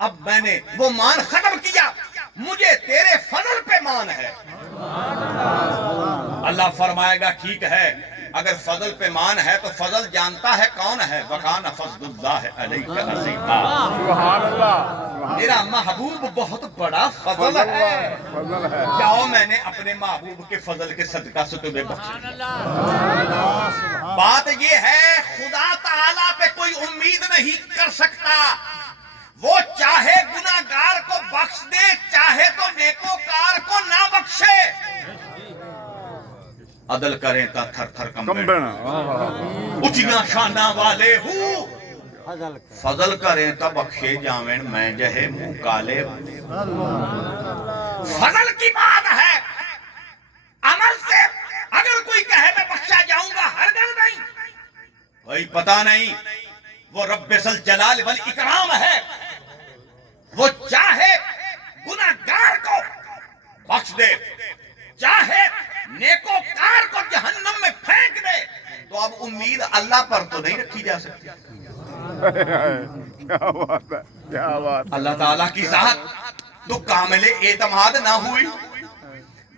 اب میں نے وہ مان ختم کیا, مجھے تیرے فضل پہ مان ہے. اللہ فرمائے گا ٹھیک ہے, اگر فضل پہ مان ہے تو فضل جانتا ہے کون ہے. وَكَانَ فَضْلُ اللَّهِ عَلَيْكَ عَظِيمًا. سبحان اللہ. میرا محبوب بہت بڑا فضل ہے. جاؤ میں نے اپنے محبوب کے فضل کے صدقہ سے تمہیں بخش. بات یہ ہے خدا تعالیٰ پہ کوئی امید نہیں کر سکتا. وہ چاہے گناہگار کو بخش دے, چاہے تو نیکوکار کو نہ بخشے. عدل کریں تا تھر تھر کمبن, اچھیاں شانہ والے ہوں. فضل کریں تا بخشے جاویں میں جہے منہ کالے. فضل کی بات ہے, عمل سے اگر کوئی کہے میں بخشا جاؤں گا ہرگز نہیں. کوئی پتہ نہیں وہ رب ذل جلال والاکرام ہے, وہ چاہے گناہگار کو بخش دے, چاہے نیکوکار کو جہنم میں پھینک دے. تو اب امید اللہ پر تو نہیں رکھی جا سکتی. کیا بات ہے, کیا بات. اللہ تعالیٰ کی ذات تو کامل اعتماد نہ ہوئی,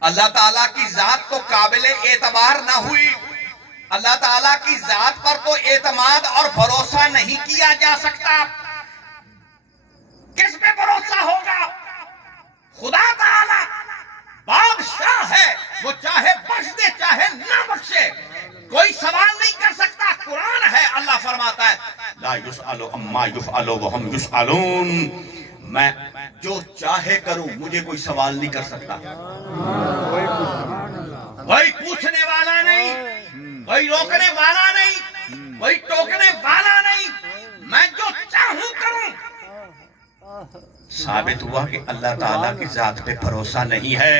اللہ تعالیٰ کی ذات تو قابل اعتبار نہ ہوئی. اللہ تعالیٰ کی ذات پر تو اعتماد اور بھروسہ نہیں کیا جا سکتا. کس پہ بھروسہ ہوگا؟ خدا تعالیٰ بادشاہ ہے, وہ چاہے بخش دے چاہے نہ بخشے, کوئی سوال نہیں کر سکتا. قرآن ہے, اللہ فرماتا ہے لا یسأل عما یفعل وہم یسألون. میں جو چاہے کروں, مجھے کوئی سوال نہیں کر سکتا. کوئی پوچھنے والا نہیں, کوئی روکنے والا نہیں, کوئی ٹوکنے والا نہیں. میں جو چاہوں کروں. ثابت ہوا کہ اللہ تعالیٰ کی ذات پہ بھروسہ نہیں ہے.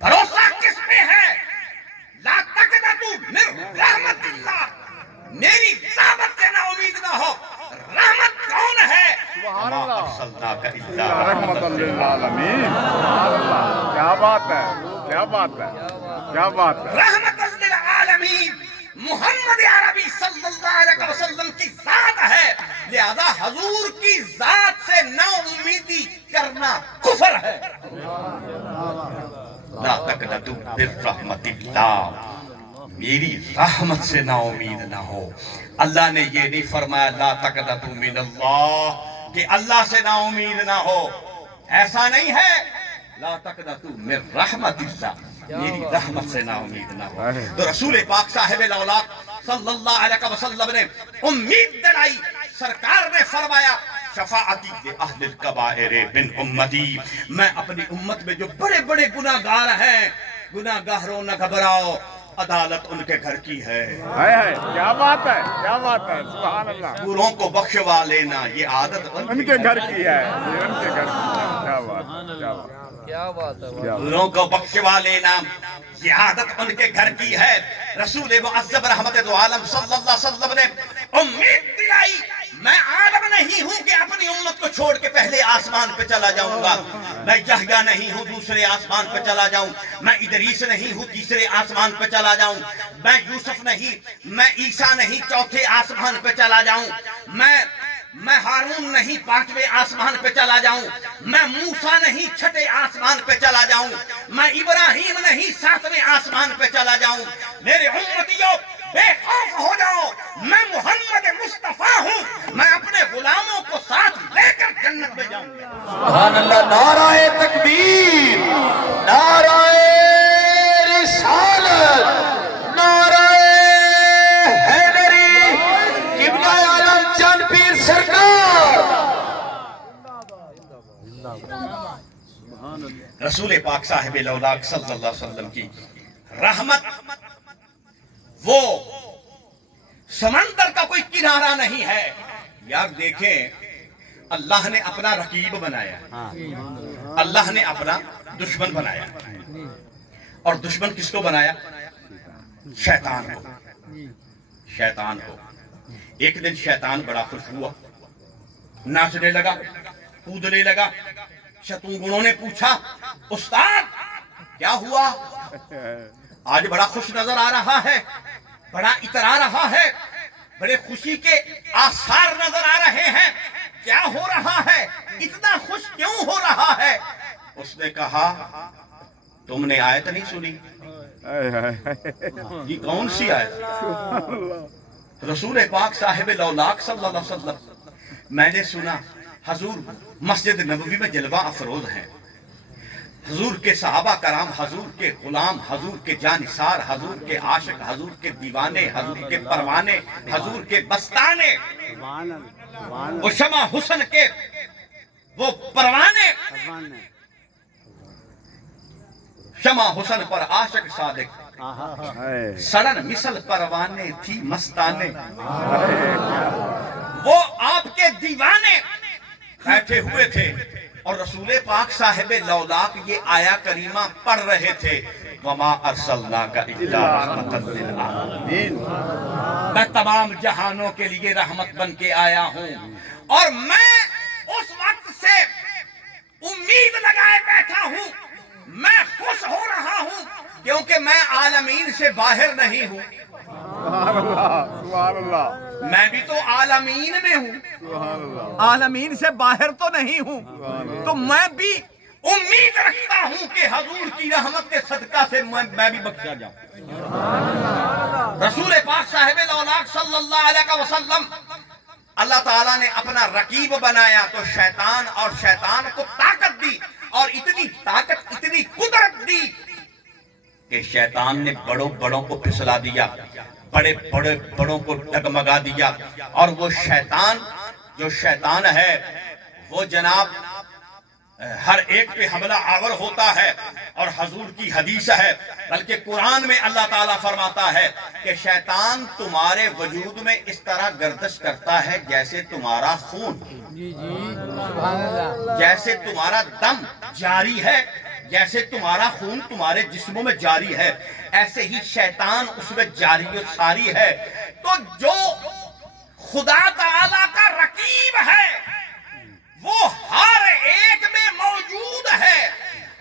بھروسہ کس پہ ہے؟ لا تقنطوا من رحمت اللہ. میری رحمت سے نہ امید نہ ہو. رحمت کون ہے؟ سبحان وما اللہ. ارسلناک الا رحمت للعالمین. سبحان اللہ. کیا بات ہے, کیا بات ہے, کیا بات ہے. رحمت للعالمین محمد اللہ علیہ وسلم کی ذات ہے، لہذا حضور کی ذات سے نا امیدی کرنا کفر ہے۔ لا تقنطوا من رحمت اللہ، میری رحمت سے نا امید نہ ہو۔ اللہ نے یہ نہیں فرمایا لا تقنطوا من اللہ کہ اللہ سے نا امید نہ ہو، ایسا نہیں ہے۔ لا تقنطوا من رحمت اللہ، میری رحمت سے نا امید نہ ہو۔ تو رسول پاک صاحب الاولاق صلی اللہ علیہ وسلم نے امید دلائی، سرکار نے فرمایا شفاعتی اہل الکبائر من امتی، میں اپنی امت میں جو بڑے بڑے گناہ گار ہیں، گناہ گاروں نہ گھبراؤ، عدالت ان کے گھر کی ہے۔ کیا بات ہے، کیا بات ہے، سبحان اللہ۔ بروں کو بخشوا لینا یہ عادت ان کے گھر کی ہے، یہ ان کے گھر کی ہے۔ کیا بات ہے، کیا بات ہے، کیا بات ہے۔ بروں کو بخشوا لینا یہ عادت ان کے گھر کی ہے۔ رسول معظم رحمت دو عالم صلی اللہ علیہ وسلم نے امید دلائی، میں عالم نہیں ہوں کہ اپنی امت کو چھوڑ کے پہلے آسمان پہ چلا جاؤں گا، میں یحییٰ نہیں ہوں دوسرے آسمان پہ چلا جاؤں، میں ادریس نہیں ہوں تیسرے آسمان پہ چلا جاؤں، میں یوسف نہیں، میں عیسیٰ نہیں چوتھے آسمان پہ چلا جاؤں، میں ہارون نہیں پانچویں آسمان پہ چلا جاؤں، میں موسیٰ نہیں چھٹے آسمان پہ چلا جاؤں، میں ابراہیم نہیں ساتویں آسمان پہ چلا جاؤں۔ میرے امتیوں بے خوف ہو جاؤ، میں محمد مصطفیٰ ہوں، میں اپنے غلاموں کو ساتھ لے کر جنت میں جاؤں گا۔ سبحان اللہ، نعرہ تکبیر، نعرہ رسالت، نعرہ حیدری، قبلہ عالم چند پیر سرکار۔ رسول پاک صاحب الاولاق صلی اللہ علیہ وسلم کی رحمت وہ سمندر کا کوئی کنارہ نہیں ہے۔ یار دیکھیں، اللہ نے اپنا رقیب بنایا، اللہ نے اپنا دشمن بنایا، اور دشمن کس کو بنایا؟ شیطان کو۔ شیطان کو ایک دن شیطان بڑا خوش ہوا، ناچنے لگا، کودنے لگا۔ شیطانوں نے پوچھا استاد کیا ہوا؟ آج بڑا خوش نظر آ رہا ہے، بڑا اترا رہا ہے، بڑے خوشی کے آثار نظر آ رہے ہیں، کیا ہو رہا ہے؟ اتنا خوش کیوں ہو رہا ہے؟ اس نے کہا تم نے آیت نہیں سنی؟ یہ کون سی آیت؟ رسول پاک صاحب الاولاق صلی اللہ علیہ وسلم، میں نے سنا حضور مسجد نبوی میں جلوہ افروز ہیں، حضور کے صحابہ کرام، حضور کے غلام، حضور کے جانثار، حضور کے عاشق، حضور کے دیوانے، حضور کے پروانے، حضور کے بستانے، وہ شمع حسن کے وہ پروانے، شمع حسن پر عاشق صادق، سڑن مثل پروانے تھی مستانے، وہ آپ کے دیوانے بیٹھے ہوئے تھے اور رسول پاک صاحب الاولاق یہ آیا کریمہ پڑھ رہے تھے، وَمَا أَرْسَلْنَاكَ إِلَّا رَحْمَةً لِلْعَالَمِينَ، میں تمام جہانوں کے لیے رحمت بن کے آیا ہوں، اور میں اس وقت سے امید لگائے بیٹھا ہوں، میں خوش ہو رہا ہوں کیونکہ میں عالمین سے باہر نہیں ہوں، سبحان اللہ، سبحان اللہ، میں بھی تو عالمین میں ہوں، سبحان اللہ، عالمین سے باہر تو نہیں ہوں، تو میں بھی امید رکھتا ہوں کہ حضور کی رحمت کے صدقہ سے میں بھی بخشا جاؤں۔ رسول پاک صاحب الاولاق صلی اللہ علیہ وسلم، اللہ تعالیٰ نے اپنا رقیب بنایا تو شیطان، اور شیطان کو طاقت دی، اور اتنی طاقت، اتنی قدرت دی کہ شیطان نے بڑوں بڑوں کو پھسلا دیا، بڑے بڑوں کو ڈگمگا دیا، اور وہ شیطان جو شیطان ہے وہ جناب ہر ایک پہ حملہ آور ہوتا ہے، اور حضور کی حدیث ہے، بلکہ قرآن میں اللہ تعالیٰ فرماتا ہے کہ شیطان تمہارے وجود میں اس طرح گردش کرتا ہے جیسے تمہارا خون، جیسے تمہارا دم جاری ہے، جیسے تمہارا خون تمہارے جسموں میں جاری ہے، ایسے ہی شیطان اس میں جاری و ساری ہے۔ تو جو خدا تعالیٰ کا رقیب ہے وہ ہر ایک میں موجود ہے،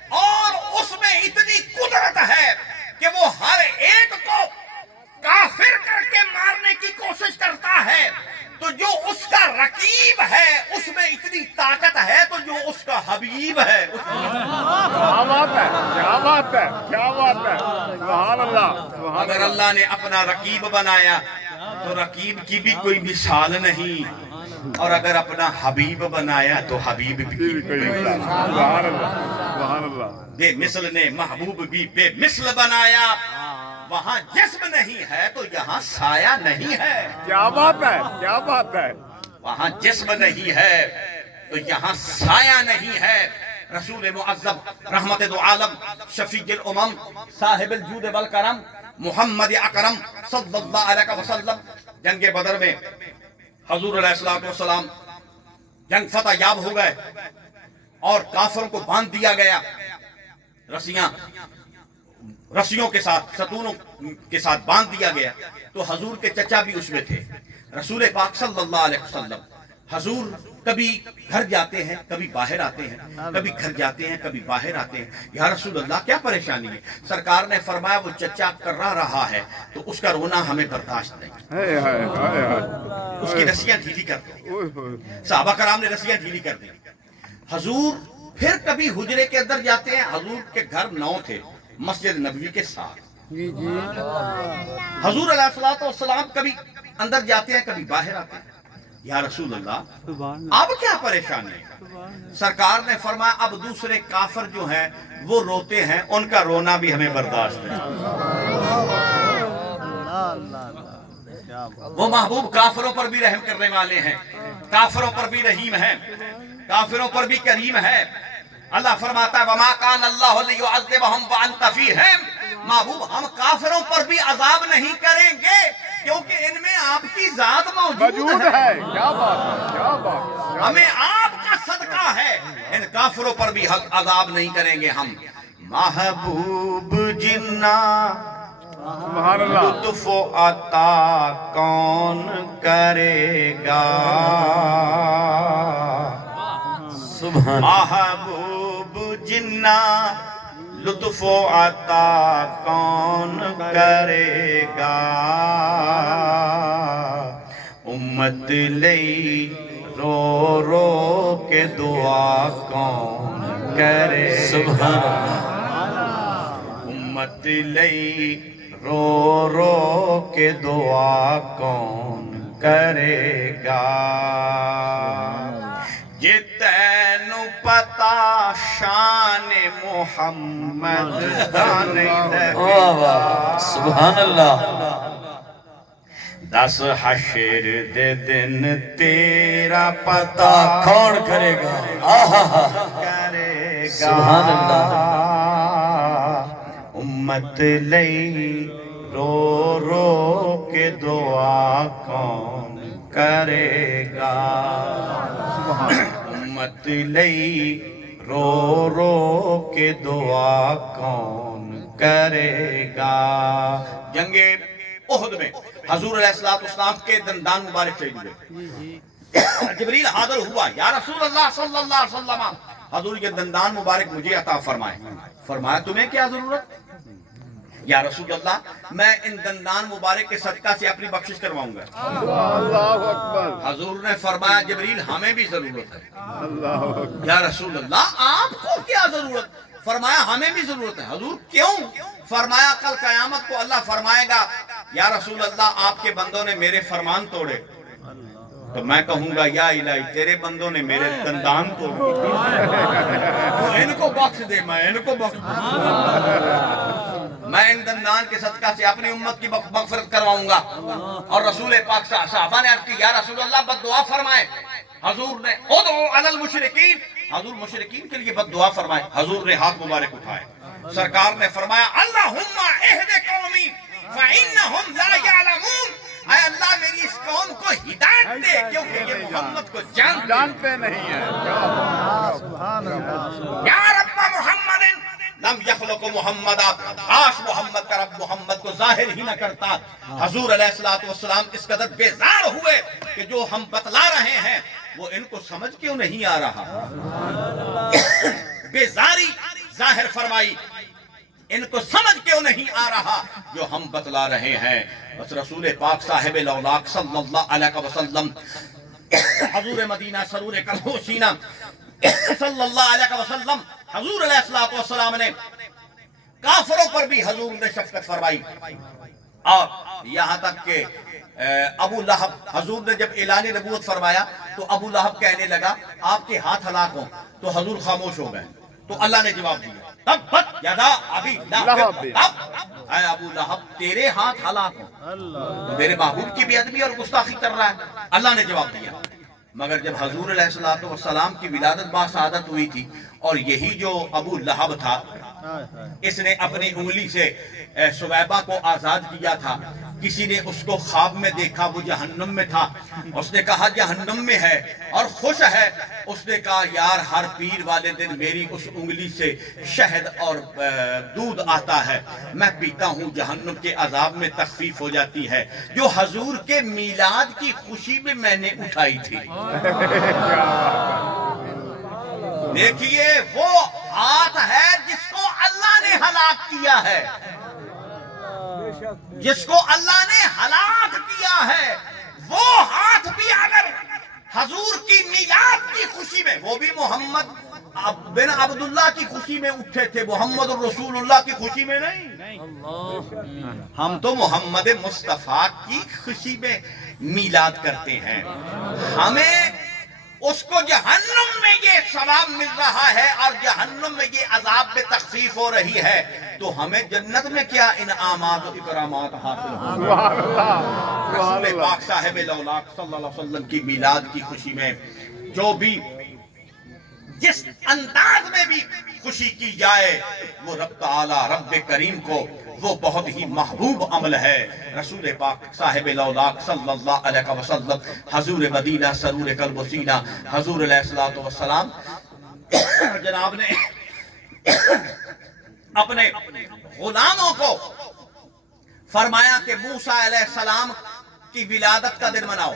اور اس میں اتنی قدرت ہے کہ وہ ہر ایک کو کافر کر کے مارنے کی کوشش کرتا حبیب ہے کیا بات ہے، کیا بات ہے، کیا بات ہے، سبحان اللہ، سبحان اگر اللہ۔ اللہ نے اپنا رقیب بنایا تو رقیب کی بھی کوئی مثال نہیں، اور اگر اپنا حبیب بنایا تو حبیب کی بھی کوئی مثال نہیں۔ سبحان اللہ، سبحان اللہ۔ بے مثل نے محبوب بھی بے مثل بنایا، وہاں جسم نہیں ہے تو یہاں سایہ نہیں ہے، کیا بات ہے، کیا بات ہے۔ وہاں جسم نہیں ہے تو یہاں سایہ نہیں ہے۔ رسول معظم رحمت دو عالم شفیع الامم صاحب الجود والکرم محمد اکرم صلی اللہ علیہ وسلم جنگ بدر میں حضور علیہ السلام جنگ فتح یاب ہو گئے اور کافروں کو باندھ دیا گیا، رسیوں کے ساتھ، ستونوں کے ساتھ باندھ دیا گیا، تو حضور کے چچا بھی اس میں تھے، رسول پاک صلی اللہ علیہ وسلم۔ حضور کبھی گھر جاتے ہیں، کبھی باہر آتے ہیں، کبھی گھر جاتے ہیں، کبھی باہر آتے ہیں۔ یا رسول اللہ کیا پریشانی ہے؟ سرکار نے فرمایا وہ چچا کرا رہا ہے تو اس کا رونا ہمیں برداشت نہیں، ہائے ہائے ہائے ہائے۔ اس کی رسیاں ڈھیلی کر دو۔ اوہ اوہ۔ صحابہ کرام نے رسیاں ڈھیلی کر دی۔ حضور پھر کبھی حجرے کے اندر جاتے ہیں، حضور کے گھر 9 تھے مسجد نبوی کے ساتھ۔ حضور علیہ السلام کبھی اندر جاتے ہیں، کبھی باہر آتے ہیں۔ یا رسول اللہ اب کیا پریشانی ہے؟ سرکار نے فرمایا اب دوسرے کافر جو ہیں وہ روتے ہیں، ان کا رونا بھی ہمیں برداشت نہیں۔ وہ محبوب کافروں پر بھی رحم کرنے والے ہیں، کافروں پر بھی رحیم ہیں، کافروں پر بھی کریم ہے۔ اللہ فرماتا ہے وَمَا كَانَ اللَّهُ لِيُعَذِّبَهُمْ وَأَنْتَ فِيهِمْ، محبوب ہم کافروں پر بھی عذاب نہیں کریں گے کیونکہ ان میں آپ کی ذات موجود ہے، کیا بات ہے، کیا بات ہے۔ ہمیں آپ کا صدقہ ہے، ان کافروں پر بھی عذاب نہیں کریں گے ہم۔ محبوب جنہ سبحان اللہ۔ لطف و عطا کون کرے گا، محبوب جنہ لطف و عطا کون کرے گا، امت لئی رو رو کے دعا کون کرے گا، امت لئی رو رو کے دعا کون کرے گا، یہ تینو پتا شان محمد دا نہیں لگے، سبحان اللہ۔ 10 حشر دے دن تیرا پتا کون کرے گا؟ کرے گا، سبحان اللہ۔ امت لئی رو رو کے دعا کون کرے گا، امت لئی رو رو کے دعا کون کرے گا۔ جنگ احد میں حضور علیہ السلام کے دندان مبارک شہید ہوئے، جبریل حاضر ہوا، یا رسول اللہ صلی اللہ علیہ وسلم حضور یہ دندان مبارک مجھے عطا فرمائے۔ فرمایا تمہیں کیا ضرورت؟ یا رسول اللہ میں ان دندان مبارک کے صدقہ سے اپنی بخشش کرواؤں گا۔ اللہ اکبر، حضور نے فرمایا جبریل ہمیں بھی ضرورت ہے۔ اللہ اکبر۔ یا رسول اللہ آپ کو کیا ضرورت؟ فرمایا ہمیں بھی ضرورت ہے۔ حضور کیوں؟ فرمایا کل قیامت کو اللہ فرمائے گا یا رسول اللہ آپ کے بندوں نے میرے فرمان توڑے، تو میں کہوں گا یا الہی تیرے بندوں نے میرے دندان توڑے، ان کو بخش دے، میں ان کو بخش دے، میں ان دندان کے صدقہ سے اپنی امت کی مغفرت کرواؤں گا۔ اور رسول پاک صحابہ نے عرض کی یا رسول اللہ بد دعا فرمائے۔ حضور نے ادعو علی المشرکین، حضور مشرکین کے لیے بد دعا فرمائے۔ حضور نے ہاتھ مبارک اٹھائے، سرکار نے فرمایا اللہم اہد قومی فإنہم لا یعلمون، اے اللہ میری اس قوم کو ہدایت دے کیونکہ یہ محمد کو جانتے نہیں ہیں۔ یا رب محمد لم یخلق محمد، کاش محمد کا رب محمد کو ظاہر ہی نہ کرتا۔ حضور علیہ السلام اس قدر بیزار ہوئے کہ جو ہم بتلا رہے ہیں وہ ان کو سمجھ کیوں نہیں آ رہا، بیزاری ظاہر فرمائی، ان کو سمجھ کیوں نہیں آ رہا جو ہم بتلا رہے ہیں۔ بس رسول پاک صاحب الاولاق صلی اللہ علیہ وسلم حضور مدینہ سرور قلب و سینہ صلی اللہ علیہ وسلم حضور علیہ السلام نے کافروں پر بھی حضور نے شفقت فرمائی. اور یہاں تک کہ ابو لہب، حضور نے جب اعلان نبوت فرمایا تو ابو لہب کہنے لگا آپ کے ہاتھ ہلاک ہوں، تو حضور خاموش ہو گئے. تو اللہ نے جواب دیا تبت یدا ابی لہب، اے ابو لہب تیرے ہاتھ ہلاک ہوں، تو میرے محبوب کی بے ادبی اور گستاخی کر رہا ہے. اللہ نے جواب دیا. مگر جب حضور علیہ السلام کی ولادت با سعادت ہوئی تھی اور یہی جو ابو لہب تھا اس نے اپنی انگلی سے سویبہ کو آزاد کیا تھا، کسی نے اس کو خواب میں دیکھا وہ جہنم میں تھا، اس نے کہا جہنم میں ہے اور خوش ہے. اس نے کہا یار ہر پیر والے دن میری اس انگلی سے شہد اور دودھ آتا ہے، میں پیتا ہوں، جہنم کے عذاب میں تخفیف ہو جاتی ہے، جو حضور کے میلاد کی خوشی میں میں نے اٹھائی تھی. دیکھیے وہ ہاتھ ہے جس کو اللہ نے ہلاک کیا ہے، جس کو اللہ نے ہلاک کیا ہے. وہ ہاتھ بھی اگر حضور کی میلاد کی خوشی میں، وہ بھی محمد بن عبداللہ کی خوشی میں اٹھے تھے، محمد الرسول اللہ کی خوشی میں نہیں. ہم تو محمد مصطفیٰ کی خوشی میں میلاد کرتے ہیں. ہمیں اس کو جہنم میں یہ ثواب مل رہا ہے اور جہنم میں یہ عذاب میں تخفیف ہو رہی ہے، تو ہمیں جنت میں کیا انعامات و اکرامات حاصل ہوں. سبحان اللہ، سبحان رسول اللہ. پاک صاحب لولاک صلی اللہ علیہ وسلم کی میلاد کی خوشی میں جو بھی جس انداز میں بھی خوشی کی جائے وہ رب تعالی رب کریم کو وہ بہت ہی محبوب عمل ہے. رسول پاک صاحب لولاک صلی اللہ علیہ وسلم حضور مدینہ سرور قلب و سینہ حضور علیہ السلام جناب نے اپنے غلاموں کو فرمایا کہ موسیٰ علیہ السلام کی ولادت کا دن مناؤ.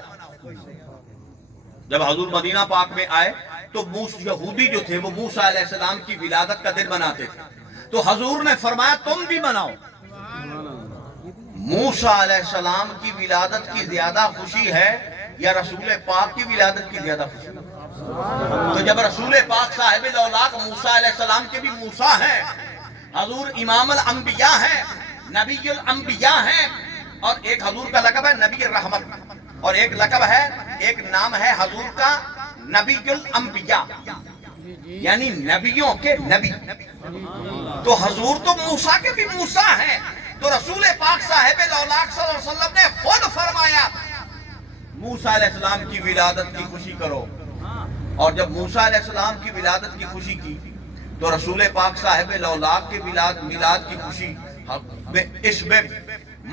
جب حضور مدینہ پاک میں آئے تو یہودی جو تھے وہ موسیٰ علیہ السلام کی ولادت کا دن مناتے تھے، تو حضور نے فرمایا تم بھی مناؤ. موسیٰ علیہ السلام کی ولادت کی زیادہ خوشی ہے یا رسول پاک کی ولادت کی زیادہ خوشی ہے؟ تو جب رسول پاک صاحب لولاک موسیٰ علیہ السلام کے بھی موسیٰ ہیں، حضور امام الانبیاء ہیں، نبی الانبیاء ہیں، اور ایک حضور کا لقب ہے نبی الرحمت، اور ایک لقب ہے، ایک نام ہے حضور کا نبی الانبیاء، یعنی نبیوں کے نبی. تو حضور تو موسیٰ کے بھی موسیٰ ہیں. تو رسول پاک صاحب لولاک صلی اللہ علیہ وسلم نے خود فرمایا موسیٰ علیہ السلام کی ولادت کی خوشی کرو. اور جب موسیٰ علیہ السلام کی ولادت کی خوشی کی تو رسول پاک صاحب لولاک کے میلاد کی خوشی اس میں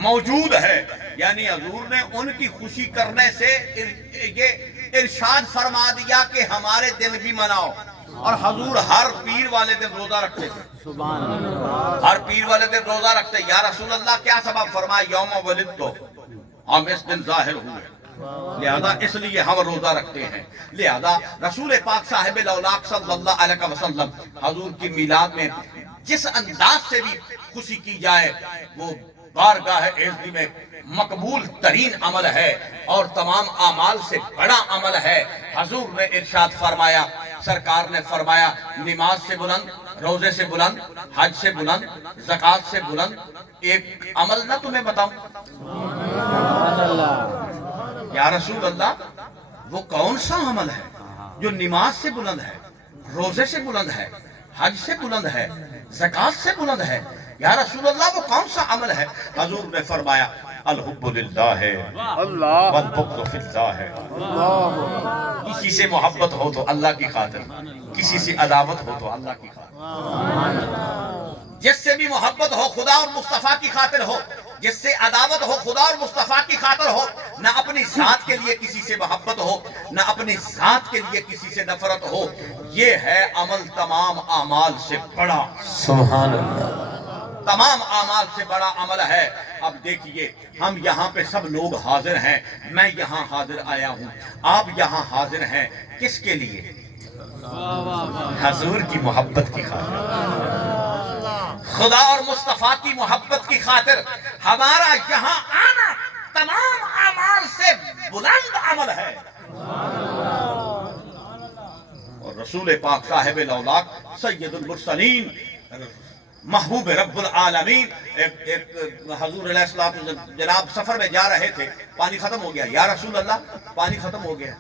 موجود ہے. یعنی حضور نے ان کی خوشی کرنے سے یہ ارشاد فرما دیا کہ ہمارے دن بھی مناؤ. اور حضور ہر پیر والے دن روزہ رکھتے تھے، ہر پیر والے دن روزہ رکھتے. یا رسول اللہ کیا سبب؟ فرمایا یوم ولد تو ہم اس دن ظاہر ہوئے، لہذا اس لیے ہم روزہ رکھتے ہیں. لہذا رسول پاک صاحب لولاک صلی اللہ علیہ وسلم حضور کی میلاد میں جس انداز سے بھی خوشی کی جائے وہ بارگاہ اعزی میں مقبول ترین عمل ہے اور تمام اعمال سے بڑا عمل ہے. حضور نے ارشاد فرمایا، سرکار نے فرمایا نماز سے بلند، روزے سے بلند، حج سے بلند، زکوٰۃ سے بلند ایک عمل نہ تمہیں بتاؤں؟ یا رسول اللہ وہ کون سا عمل ہے جو نماز سے بلند ہے، روزے سے بلند ہے، حج سے بلند ہے، زکوٰۃ سے بلند ہے؟ یا رسول اللہ وہ کون سا عمل ہے؟ حضور نے فرمایا الحب للہ ہے والبغض فی اللہ ہے. کسی سے محبت ہو تو اللہ کی خاطر، کسی سے عداوت ہو تو اللہ کی خاطر. جس سے بھی محبت ہو خدا اور مصطفیٰ کی خاطر ہو، جس سے عداوت ہو خدا اور مصطفیٰ کی خاطر ہو. نہ اپنی ذات کے لیے کسی سے محبت ہو، نہ اپنی ذات کے لیے کسی سے نفرت ہو. یہ ہے عمل تمام اعمال سے بڑا، سبحان اللہ، تمام اعمال سے بڑا عمل ہے. اب دیکھیے ہم یہاں پہ سب لوگ حاضر ہیں، میں یہاں حاضر آیا ہوں، آپ یہاں حاضر ہیں، کس کے لیے؟ حضور کی محبت کی خاطر، خدا اور مصطفیٰ کی محبت کی خاطر. ہمارا یہاں آنا تمام اعمال سے بلند عمل ہے. اور رسول پاک صاحب الاولاق سید المرسلین محبوب رب العالمین ایک حضور علیہ السلام جناب سفر میں جا رہے تھے، پانی ختم ہو گیا، یا رسول اللہ پانی ختم ہو گیا۔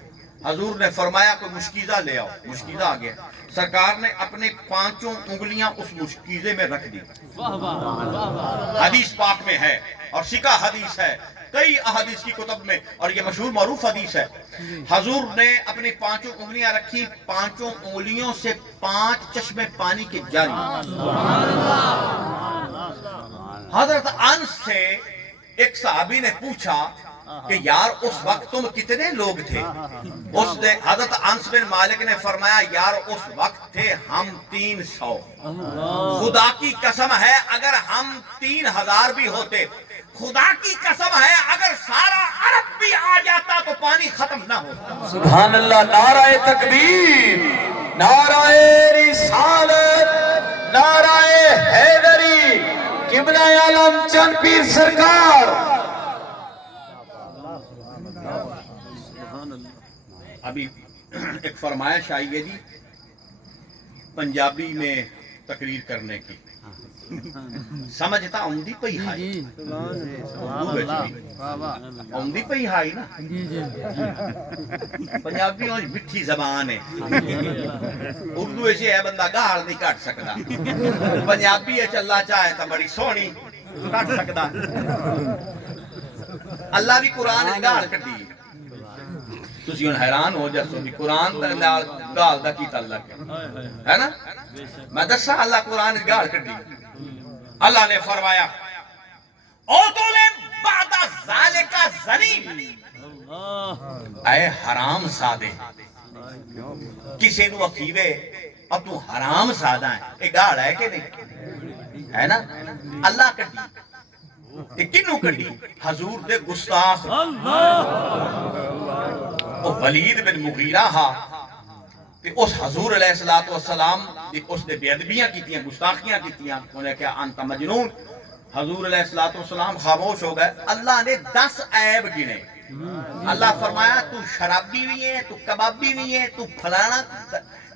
حضور نے فرمایا کوئی مشکیزہ لے آؤ، مشکیزہ آ گیا، سرکار نے اپنے 5 انگلیاں اس مشکیزے میں رکھ دی۔ حدیث پاک میں ہے اور سکا حدیث ہے کئی احادیث کی کتب میں، اور یہ مشہور معروف حدیث ہے۔ حضور نے اپنی 5 انگلیاں رکھی، 5 انگلیوں سے 5 چشمے پانی کے جاری۔ حضرت انس سے ایک صحابی نے پوچھا کہ یار اس وقت تم کتنے لوگ تھے؟ اس نے حضرت انس بن مالک نے فرمایا یار اس وقت تھے ہم 300۔ خدا کی قسم ہے اگر ہم 3000 بھی ہوتے، خدا کی قسم ہے اگر سارا عرب بھی آ جاتا تو پانی ختم نہ ہوتا۔ سبحان اللہ، نعرہ تکبیر، نعرہ رسالت، نعرہ حیدری، قبلہ عالم چند پیر سرکار۔ ابھی ایک فرمائش آئی ہے جی پنجابی میں تقریر کرنے کی، سمجھتا اوندی پئی ہائی، اوندی پئی ہائی نا، پنجابی اور مٹھی زبان ہے، اردو ایسے ہے بندہ گال نہیں کٹ سکتا، پنجابی ہے اللہ چاہے تو بڑی سونی کٹ سکتا۔ اللہ بھی قرآن گال کٹی، تسی ان حیران ہو جاسو بھی قرآن گال دا کی تعلق ہے نا؟ میں دسا اللہ قرآن گال کٹی، اللہ نے فرمایا اوتولے بعد ذالک زنیم، اے حرام سادے کسی نو اکھیوے اور تو حرام سادہ ہے، ایک گاڑ ہے کہ نہیں ہے نا؟ اللہ کٹی، کنو کٹی؟ حضور دے گستاخ ولید بن مغیرہ ہا کہ اس حضور علیہ السلام اس نے بے ادبیاں کیتیاں، گستاخیاں کیتیاں، انہیں کہا انت مجنون۔ حضور علیہ السلام خاموش ہو گئے۔ اللہ نے 10 عیب گنے، اللہ فرمایا تو شرابی بھی ہے، تو کبابی بھی ہے، تو فلانا،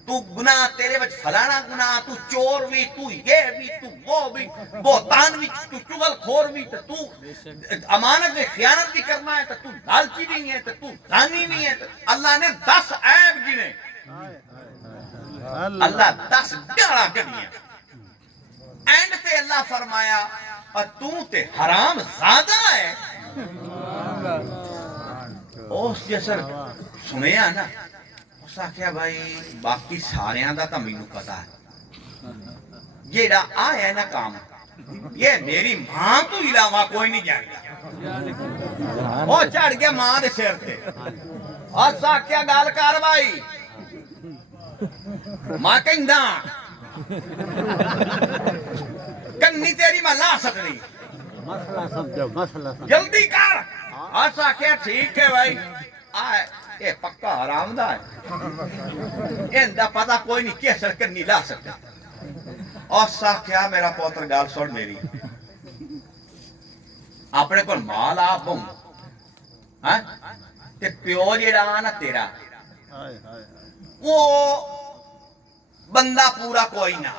تو گناہ تیرے وچ فلانا گناہ، تو چور بھی، تو یہ بھی، تو وہ بھی، بہتان بھی، تو چغل خور بھی، تو امانت میں خیانت بھی کرنا ہے، تو لالچی بھی ہے، تو زانی بھی ہے۔ اللہ نے 10 عیب گنے، اللہ 10 گاڑا کڑیاں، اینڈ تے اللہ فرمایا اور تو تے حرام زادہ ہے۔ اس جیسر سنیا نا، اس آکھیا بھائی باقی ساریاں دا تا مینوں پتا ہے، یہ دا آیا نا کام، یہ میری ماں تو علاوہ کوئی نہیں جانتا۔ وہ چڑھ گیا ماں دے سیر تے، اور ساکھیا گال کاروائی ماں کہندہ کنی تیری میں لا سکتی، جلدی کر۔ اور ساکھیا ٹھیک ہے بھائی، آئے اے پکا حرام دا ہے، اندہ پتا کوئی نہیں کیسر کنی لا سکتا۔ اور ساکھیا میرا پوتر گال سوڑ میری، اپنے کو مال آپ ہوں تے پیو جیڑا آنا تیرا وہ بندہ پورا کوئی نہ۔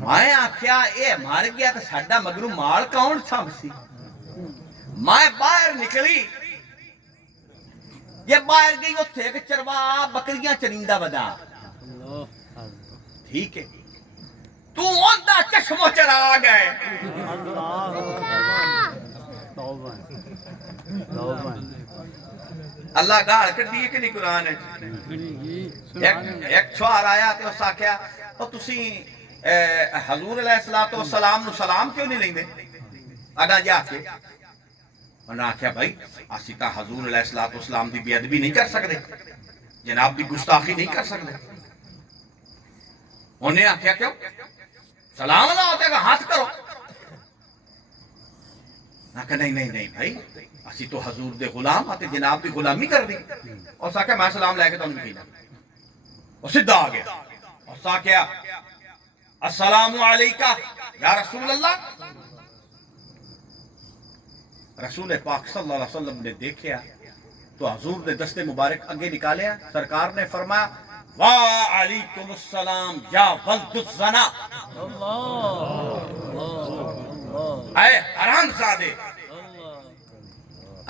میں آکھیا اے مار گیا تو ساڈا مگرو مال کون سامسی؟ میں باہر نکلی، یہ باہر گئی وہ تھے کہ چروا بکریاں چریندہ بدا، ٹھیک ہے تو اندہ چشمو چرا گئے۔ اللہ گاڑ کر دیئے کہ نہیں قرآن ہے؟ ایک چھوار آیا تو اس آکھیا اور تسی حضور علیہ السلام نو سلام کیوں نہیں لیں دے؟ اگا جا کے انہوں نے آکھیا بھائی آسی تا حضور علیہ السلام دی بے ادبی نہیں کر سکتے، جناب دی گستاخی نہیں کر سکتے۔ انہیں آکھیا کیوں؟ سلام اللہ ہوتے گا ہاتھ کرو۔ آکھا نہیں بھائی اسی تو حضور دے غلام آتے، جناب دی غلامی کر دی۔ اور ساکھیا میں سلام لے کے تو نہیں کینا، اور صدہ آگیا اور ساکھیا السلام علیکہ یا رسول اللہ۔ رسول پاک صلی اللہ علیہ وسلم نے دیکھیا تو حضور نے دستے مبارک اگے نکالیا، سرکار نے فرمایا وعلیکم السلام یا ولد الزنا، اے حرام زادے،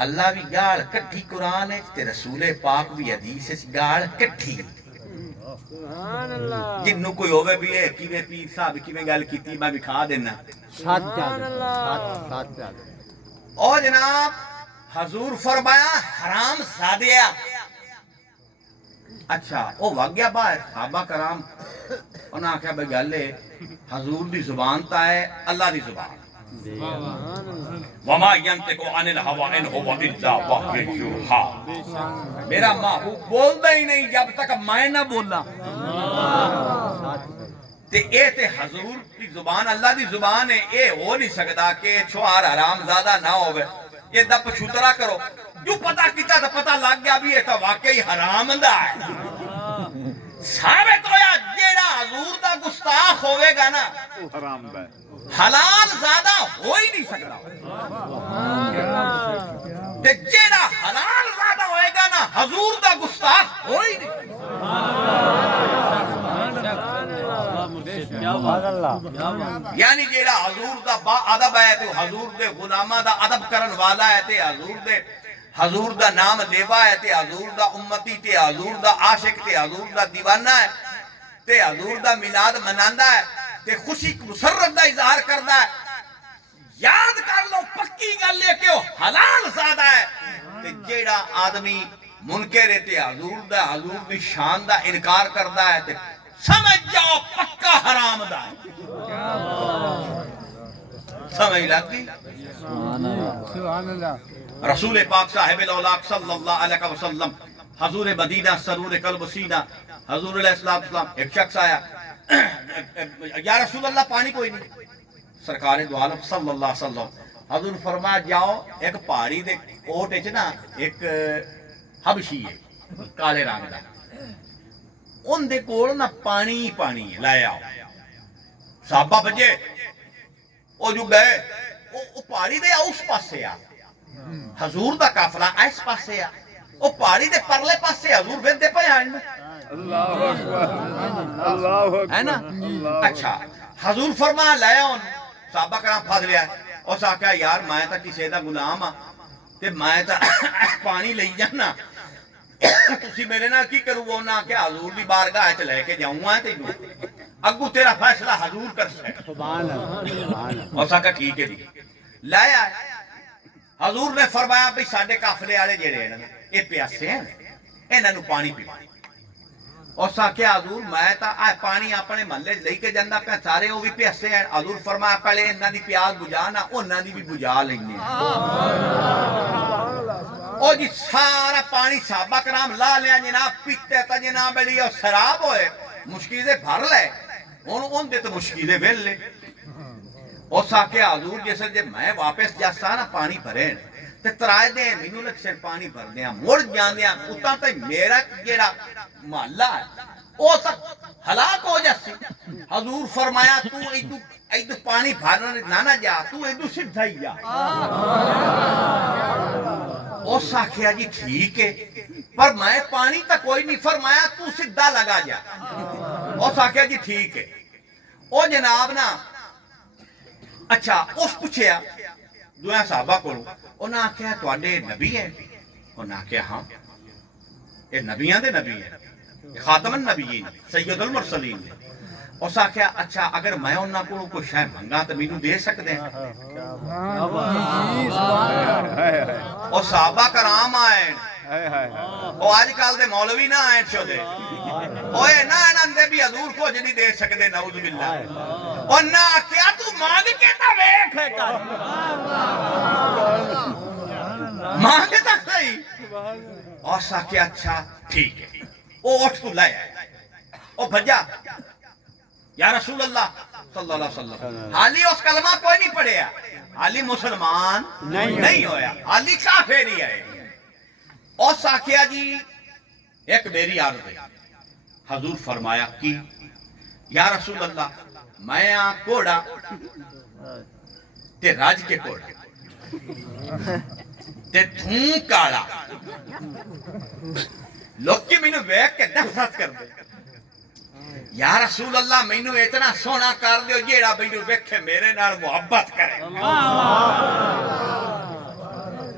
اللہ بھی گال کٹھی قرآن ہے تے رسول پاک بھی حدیث ہے گال کٹھی، جنوں کوئی ہوئے بھی ہے کیویں پیر صاحب کیویں گل کیتی میں بھی کھا دینا اور جناب حضور فرمایا حرام زادیا۔ اچھا او واگیا باہر صحابہ کرام انہاں آکھیا بھئی گل ہے حضور دی زبان تا ہے اللہ دی زبان، وما ينطق عن الهوى ان هو الا وحی یوحی، میرا محبوب بولدا ہی نہیں جب تک میں نہ بولا، تے اے تے حضور دی زبان اللہ دی زبان ہے، اے ہو نہیں سکدا کہ چھوار حرام زادہ نہ ہوئے، یہ دا پچھوترا کرو، جو پتہ کیتا تو پتہ لگ گیا بھی یہ تو واقعی حرام دا ہے، ثابت ہویا جیڑا حضور دا گستاخ ہوئے گا نا حرام دا حلال زیادہ ہو ہی نہیں سکتا، تے جیڑا حلال زیادہ ہوئے گا نا حضور دا گستاخ ہو ہی نہیں یعنی جیڑا حضور دا با ادب ہے تو حضور دے غلامہ دا ادب کرن والا ہے تے حضور دا نام لیوا ہے تے حضور دا امتی تے حضور دا عاشق تے حضور دا دیوانہ ہے تے حضور دا میلاد مناندا ہے تے خوشی مسرت دا اظہار کردا ہے، یاد کر لو پکی گل ہے کہ وہ حلال زادہ ہے، تے جیڑا آدمی منکر ہے تے حضور دی شان دا انکار کردا ہے تے سمجھ جاؤ پکا حرام دا ہے، سمجھ لگی؟ سبحان اللہ۔ رسول پاک صاحب الاولاق صلی اللہ علیہ وسلم حضور مدینہ سرور قلب سینہ حضور علیہ السلام ایک شخص آیا، یا رسول اللہ پانی کوئی نہیں، سرکار دو عالم صلی اللہ علیہ وسلم حضور فرمایا جاؤ ایک پہاڑی دے کوٹ وچ نا ایک حبشی ہے کالے رنگ دا، ان دے کول نا پانی ہے لائے آؤ، صحابہ بجے او جو گئے او پہاڑی دے اس پاسے آ، حضور دا قافلہ اس پاسے آ، او پہاڑی دے پرلے پاسے حضور ویندے پے آن، اللہ اکبر اللہ اکبر ہے نا؟ اچھا حضور فرمایا لے آن، صحابہ کرام پھڑ لیا اور آکھیا یار میں تا کسے دا غلام ہاں تے میں تا پانی لئی جانا، تسی میرے نال کی کرو؟ وہ نہ کہ حضور دی بارگاہ وچ لے کے جاؤں گا تینوں، اگوں تیرا فیصلہ حضور کر سکے، سبحان اللہ۔ اور سکا ٹھیک ہے جی لے آئے، حضور نے فرمایا بھئی ساڈے قافلے والے جڑے ہیں یہ پیاسے ہیں انہاں نوں پانی پیو، اور ساکھیا حضور میں تا پانی اپنے محلے لے کے جاندا پیا سارے وہ بھی پیاسے ہیں، حضور فرمایا پہلے انہاں دی پیاس بجھا نہ انہاں دی بھی بجھا لینے، او جی سارا پانی صحابہ کرام لا لیا جناب، پیتے تا جناب بڑی اور شراب ہوئے مشکیزیں بھر لے ان دے تو مشکیزیں بھر لے، اور ساکھیا حضور جیسے جب میں واپس جاسا نا پانی بھرے تے ترائے دیں مینوں لگ سے پانی بھر دیاں مڑ جاندیاں اتاں تے میرا جیڑا محلہ ہے او تک ہلاک ہو جاسی، حضور فرمایا تو ایدو پانی بھرنا نہ جا، تو ایدو سدھا ہی جا، او ساکھیا جی ٹھیک ہے پر میں پانی تا کوئی نہیں، فرمایا تو سدھا لگا جا، او ساکھیا جی ٹھیک ہے، او جناب نا اچھا اس پوچھیا دویا صحابہ کو انہاں آکھیا تواڈے نبی ہے؟ انہاں آکھیا ہاں یہ نبیاں دے نبی ہے، خاتم النبیین سید المرسلین نے، اس آکھیا اچھا اگر میں انہاں کو کوئی شے منگا تے مینوں دے سکدے ہیں؟ اور صحابہ کرام آئے او آج کل دے مولوی نہ آئے چھوڑے اوے نہ انہاں بھی حضور کو نہیں دے سکدے نعوذ باللہ، اور نہ کیا تو مانگ کے تا ویکھ کر مانگ تا صحیح، اور سا کہ اچھا ٹھیک ہے او اٹھ تو لائے او بھجا یا رسول اللہ صلی اللہ علیہ وسلم، حالی اس کلمہ کوئی نہیں پڑھیا، حالی مسلمان نہیں ہویا، حالی کافر ہی ہے، اور ساکھیا جی ایک میری عرض ہے، حضور فرمایا کی یا رسول اللہ میں آ کوڑا تے راج کے کوڑا تے تھوں کاڑا لوگ مینوں ویکھ کے نفرت کردے یا رسول اللہ مینوں اتنا سونا کر دیو جیڑا مینوں ویکھے میرے نال محبت کرے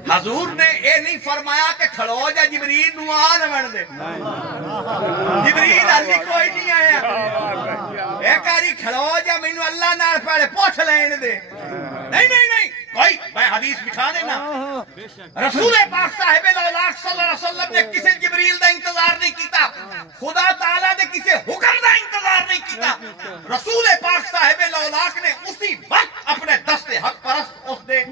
حضور نے اے نہیں فرمایا کہ کھڑو جا جبریل نو آ لمن دے جبریل علی کوئی نہیں آیا اے کاری کھڑو جا مینوں اللہ نال پہلے پوچھ لین دے نہیں کوئی میں حدیث دکھا دینا رسول پاک صاحب الاولاق صلی اللہ علیہ وسلم نے کسی جبریل دا انتظار نہیں کیتا خدا تعالیٰ نے کسی حکم دا انتظار نہیں کیتا رسول پاک صاحب الاولاق نے اسی وقت اپنے دست حق پرست اس دے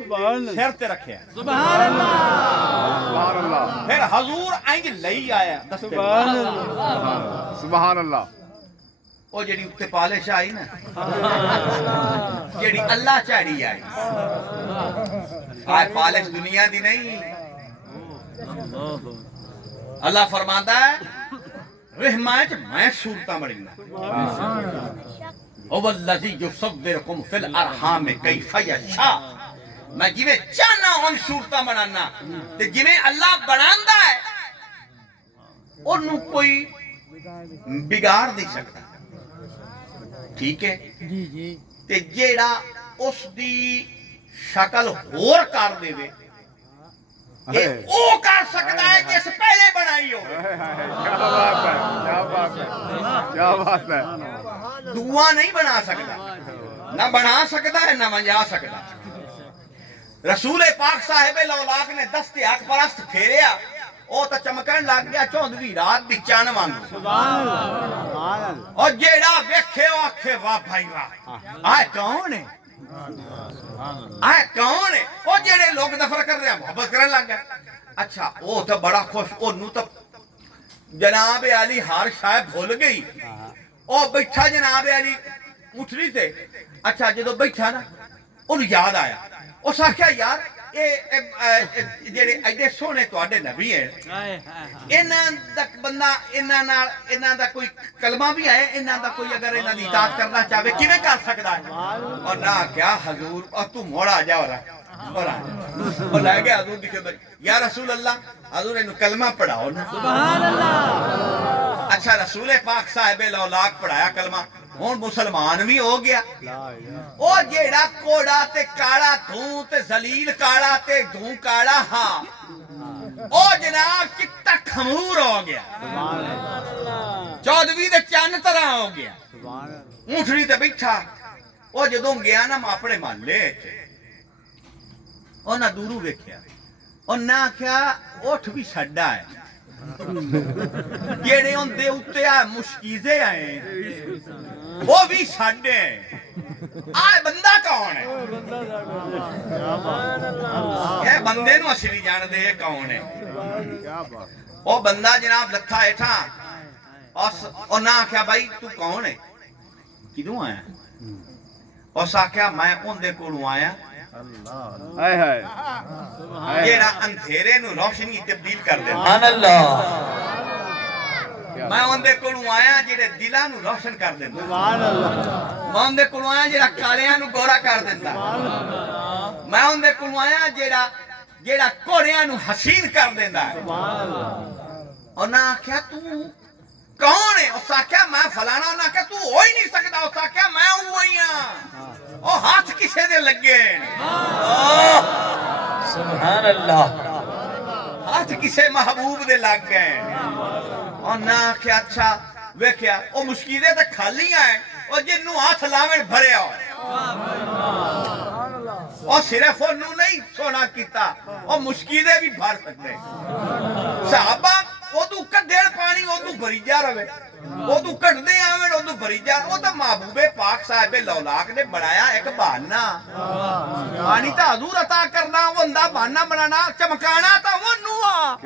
سر تے رکھے سبحان اللہ پھر حضور آئیں لئی آیا دست سبحان اللہ وہ جڑی اتے پالش آئی نا جڑی اللہ چاڑی آئی آئے پالش دنیا دی نہیں اللہ فرماتا ہے رحمائچ میں صورتہ مڑینا او والذی یصورکم فی الارحام کیف یشاء میں جویں چاہنا ہوں صورتہ بنانا تے جویں اللہ بناندا ہے انہوں کوئی بگاڑ نہیں سکتا ٹھیک ہے تے جیڑا اس دی شکل ہور کر دے دے اے او کر سکتا ہے جس پہلے بنائی ہو کیا بات ہے دعا نہیں بنا سکتا نہ بنا سکتا ہے نہ منجا سکتا رسول پاک صاحب الاولاق نے دست حق پرست پھیریا او تا چمکن لگ گیا چوندوی رات بھی چان وانگو اور جیڑا ویکھے او آکھے واہ بھائی واہ آئے کون ہے آئے کون ہے او جیڑے لوگ دفر کر رہے ہیں محبت کرنے لگ گیا اچھا او تا بڑا خوش او نو تا جناب علی ہار شاید بھول گئی او بیٹھا جناب علی اٹھنی تھے اچھا جدو بیٹھا نا انہوں یاد آیا او ساکھیا یار جڑے ایڈے سونے تواڈے نبی ہیں انہاں دا بندہ انہاں دا کوئی کلمہ بھی ہے انہاں دا کوئی اگر انہاں دی اطاعت کرنا چاہے کیویں کر سکدا ہے اور نہ کیا حضور اور تو موڑ آ جا اور لے گیا حضور دی خدمت یا رسول اللہ حضور انہوں کلمہ پڑھاؤ نا سبحان اللہ اچھا رسول پاک صاحب الاولاق پڑھایا کلمہ ہون مسلمان بھی ہو گیا او جیڑا کوڑا تے کاڑا دھوں تے زلیل کاڑا تے دھوں کاڑا ہاں او جناب چٹا کھمور ہو گیا چودوی دے چان طرح ہو گیا اونٹھڑی تے بیٹھا او جدوں گیا نا اپنے محلے او نہ دورو ویکھیا او نہ کیا اٹھ بھی چھڈا ہے جیڑے ہوں دے اتے آئے مشکیزے آئے وہ بھی چھڈے آئے بندہ کون ہے یہ بندے نو اصلی جان دے کون ہے وہ بندہ جناب لتھا ایٹھا اور نہ آکھیا بھائی تو کون ہے کدوں آیا اور ساکھیا میں ان دے کولوں آیا جیڑا اندھیرے نو روشنی تبدیل کر دے سبحان اللہ میں ان دے کولوں آیا جیڑے دلاں نو روشن کر دیندا میں ان دے کولوں آیا جیڑا کالیاں نو گورا کر دیندا میں ان دے کولوں آیا جیڑا کوڑیاں نو حسین کر دیندا اور نہ آکھیا تو کون ہے اس آکھیا میں فلانا نہ کہ تو ہو ہی نہیں سکتا اس آکھیا میں ہوئی ہاں او ہاتھ کسے دے لگے سبحان اللہ ہاتھ کسے محبوب دے لگ گئے اور نہ آکھیا اچھا ویکھیا او مشکیلیں تے کھالی آئے اور جنوں ہاتھ لاویں بھرے ہو اور صرف انہوں نہیں سونا کیتا اور مشکیلیں بھی بھر سکتے صحابہ وہ تو کڈھڑ پانی وہ تو بھری جا رہے وہ تو کٹ دے آمین وہ تو بھری جا وہ تو محبوب پاک صاحب الاولاق نے بنایا ایک بہانہ پانی تا حضور عطا کرنا وہ اندہ بہانہ بنانا چمکانا تا وہ نوا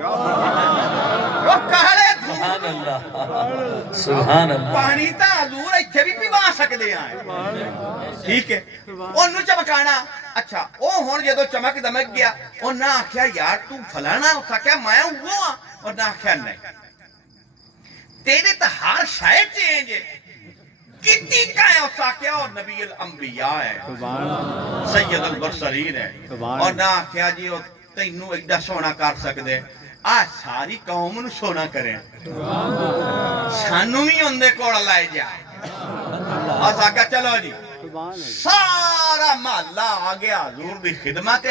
وہ کہلے سبحان اللہ سبحان اللہ پانی تا حضور ایتھے بھی پیوا سکدے ہیں ٹھیک ہے انہوں چمکانا اچھا او ہون جدو چمک دمک گیا اور نہ آکھیا یار تو فلانا اس آکھیا میں ہوا اور نہ آکھیا نہیں تیرے تو ہر شاید چینج ہے کتی کا ہے اس آکھیا اور نبی الانبیاء ہے سید البرسرین ہے اور نہ آکھیا جی تینوں ایڈا سونا کر سکدے آ ساری قوم نو سونا کریں سانو بھی اندے کوڑا لائے جا آس آگا چلو جی سارا محلہ آگیا حضور دی خدمت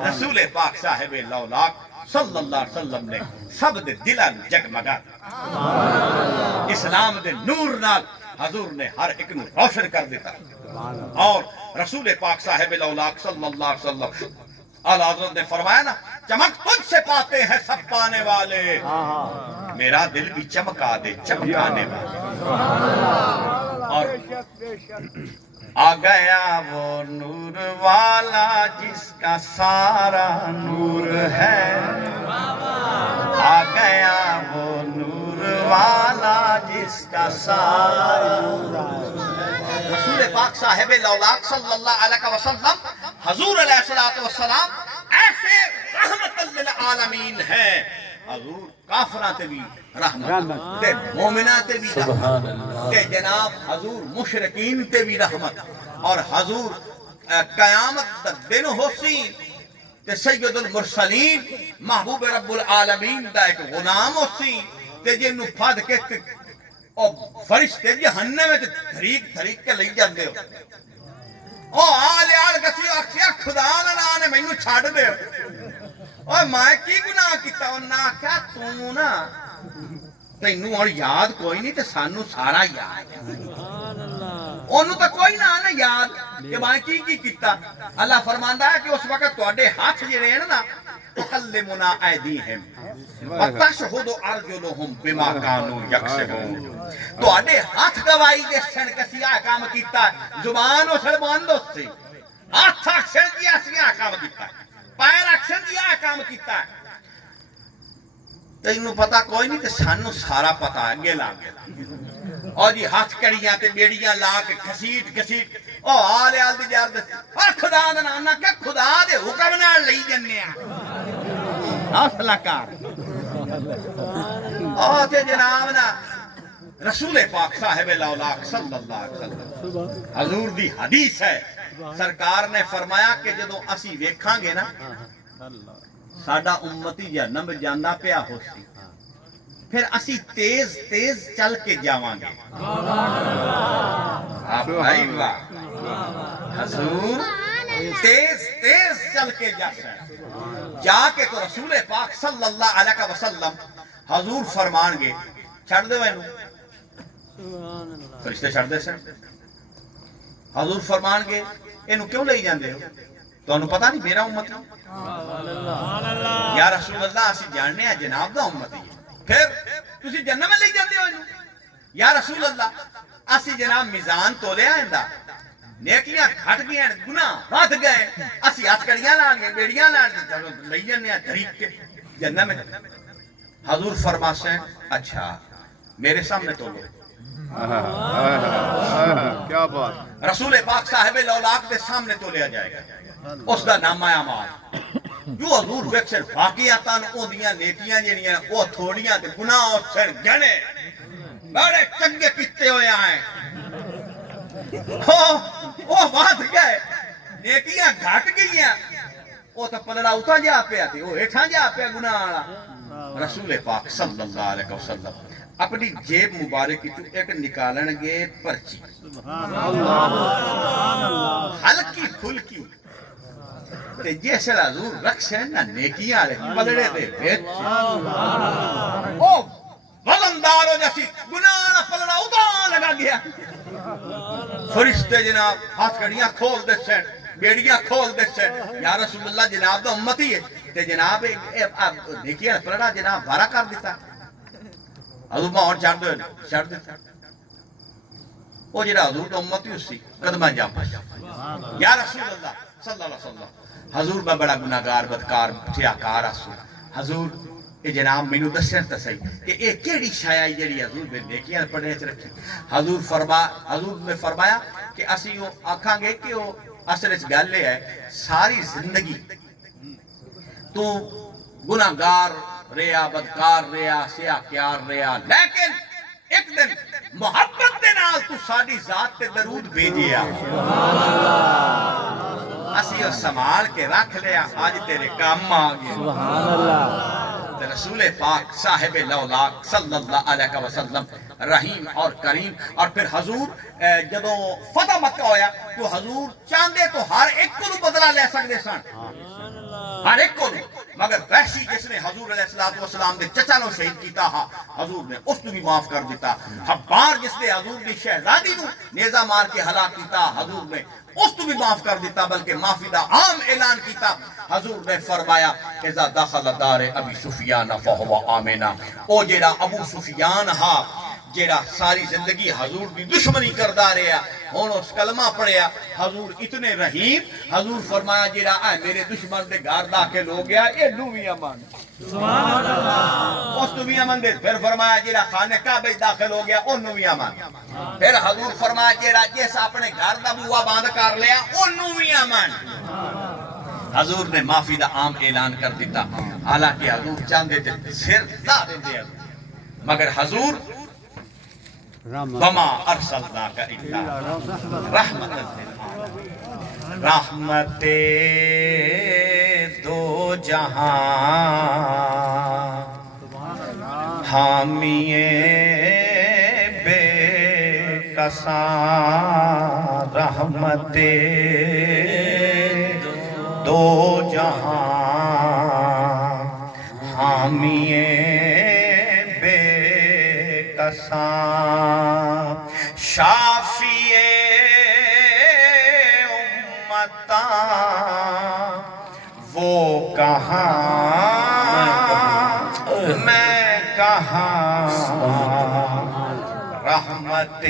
رسول پاک صاحب لولاک صلی اللہ علیہ وسلم نے سب دے دلان جگمگا اسلام دے نور نال حضور نے ہر ایک نو روشن کر دیتا اور رسول پاک صاحب لولاک صلی اللہ علیہ وسلم اعلیٰ حضرت نے فرمایا نا چمک تجھ سے پاتے ہیں سب پانے والے میرا دل بھی چمکا دے چمکانے والے اور آ گیا وہ نور والا جس کا سارا نور ہے آ گیا وہ نور والا جس کا سارا رسول پاک صاحب لولاک صلی اللہ علیہ وسلم حضور علیہ السلام ایسے رحمت للعالمین ہے حضور کافران تے بھی رحمت تے مومنان تے بھی رحمت تے جناب حضور مشرکین تے بھی رحمت اور حضور قیامت دن حسین تے سید المرسلین محبوب رب العالمین دا ایک غلام حسین تے جنو پھاد کے اور فرشتے جہنم میں دھریک کے لئی جاندے ہو آل گسی آکھیا خدا نے میں نو چھاڑ دے اور میں کی گناہ کیتا انہاں کیا تو نا تینوں اور یاد کوئی نہیں تے سانو سارا یاد انہوں تو کوئی نہ یاد کہ میں کی کیتا اللہ فرماندا ہے کہ اس وقت تواڈے ہاتھ جڑے ہیں نا تکلمنا ایدیہم وتشہد ارجلہم بما کانوا یکسبون تواڈے ہاتھ گواہی دے سن کسیا کام کیتا زبان اسل بند ہوسی ہاتھ اکشن کیا سیا کام کیتا پیر اکشن کیا کام کیتا تینوں پتہ کوئی نہیں تے سانو سارا پتہ اگے لا اور جی ہاتھ کڑیاں تے بیڑیاں لا کے گھسیٹ او آل دی جار دے خدا دا نانا کہ خدا دے حکم نال لئی جننے حوصلہ کار تے جناب نا رسول پاک صاحب لولاک صلی اللہ علیہ وسلم حضور دی حدیث ہے سرکار نے فرمایا کہ جدوں اسی ویکھاں گے نا ساڈا امتی جہنم جاندا پیا ہوسی پھر اسی تیز تیز چل کے جاواں گے آپ بھائی واہ حضور تیز تیز چل کے جا کے تو رسول پاک صلی اللہ علیہ وسلم حضور فرمان گے چھڑ دے وینو فرشتے چھڑ دے سن حضور فرمان گے اینو کیوں لئی جاندے ہو تو انہوں پتہ نہیں میرا امت یا رسول اللہ اسی جاننے ہیں جناب دا امت ہے پھر تسی جنت میں لے جاندے ہو انہوں یا رسول اللہ اسی جناب میزان تو لے آئیں دا نیکیاں گھٹ گئے گناہ بات گئے اسی ہاتھ کڑیاں لان گئے بیڑیاں لان گئے لے جاندے ہیں طریق کے جنت میں حضور فرماتے ہیں اچھا میرے سامنے تو لو کیا بات رسول پاک صاحب لولاک دے سامنے تو لیا جائے گا اس دا نام اعمال جو حضور ویکھن واقعاتاں اودیاں نیکیاں جڑیاں او تھوڑیاں تے گناہ او سر گنے بڑے چنگے کیتے ہوئے ہیں او بات گئے نیکیاں گھٹ گئیاں او تے پلڑا اٹھا جا پیا تے او ہٹھاں جا پیا گناہ والا رسول پاک صلی اللہ علیہ وسلم اپنی جیب مبارک کی ایک نکالن گے پرچی ہلکی پھلکی تے جیسے حضور رکھ نا نیکیاں لے پلڑے دے بیچ او وزندار ہو جیسی گناہ پلڑا اتاں لگا گیا فرشتے جناب ہاتھ کڑیاں کھول دے سن بیڑیاں کھول دے سن یا رسول اللہ جناب دا امتی ہے تے جناب نیکیاں پلڑا جناب بھارا کر دیتا حضور ماں اور چھڑ دیتا وہ جناب حضور دا امتی اسی قدمہ جا پایا یا رسول اللہ صلی اللہ علیہ وسلم حضور میں بڑا گناہگار بدکار تھیاکار آسو حضور یہ جناب میں نو دسن تا صحیح کہ اے کیڑی شایعی جڑی حضور میں نیکیاں پڑھنے چ رکھی حضور نے فرمایا کہ اسی وہ آکھاں گے کہ وہ اصل اس گل ہے ساری زندگی تو گناہگار ریا بدکار ریا سیاکار ریا لیکن ایک دن محبت دے نال تو ساڈی ذات تے درود بھیجیا اسی وہ سنبھال کے رکھ لیا آج تیرے کام آ گیا رسول پاک صاحب لولاک صلی اللہ علیہ وسلم رحیم اور کریم. اور پھر حضور جدو فتح مکہ ہویا تو حضور چاندے تو ہر ایک کو بدلہ لے سکتے سن, ہر ایک کو, مگر وحشی جس نے حضور علیہ السلام دے چچا نو شہید کیتا ہا حضور نے اس کو بھی معاف کر دیتا. حبار جس نے حضور دی شہزادی نو نیزہ مار کے ہلاک کیتا حضور نے اس کو بھی معاف کر دیتا, بلکہ معافی دا عام اعلان کیتا. حضور نے فرمایا اذا دخل دار ابی سفیان فہو آمنا, او جیڑا ابو سفیان ہا جیڑا ساری زندگی حضور دی دشمنی کردا رہیا ہن اس کلمہ پڑھیا حضور اتنے رحیم, حضور فرمایا جیڑا اے میرے دشمن دے گھر داخل ہو گیا اے نو بھی امن, سبحان اللہ, اس تو بھی امن دے. پھر فرمایا جیڑا خانہ کعبہ داخل ہو گیا اونوں بھی امن. پھر حضور فرمایا جیڑا جس اپنے گھر دا بوا بند کر لیا اونوں بھی امن. حضور نے معافی دا عام اعلان کر دیتا. حالانکہ حضور چاندے تھے سر لا دیندے مگر حضور وما ارسلناک الا رحمت للعالمین, رحمت دو جہاں حامی بے کساں, رحمت دو جہاں حامی بے کساں, شافی امتاں وہ کہاں میں کہاں, رحمت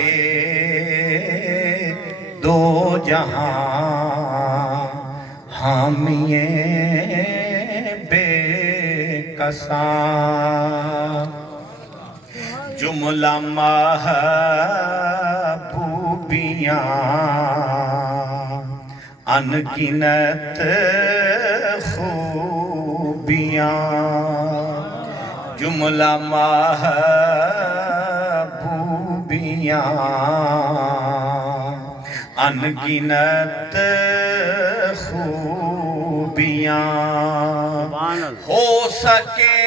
دو جہاں حامی بے کساں, جملہ محبوبیاں انگنت خوبیاں, جملہ محبوبیاں انگنت خوبیاں, ہو سکے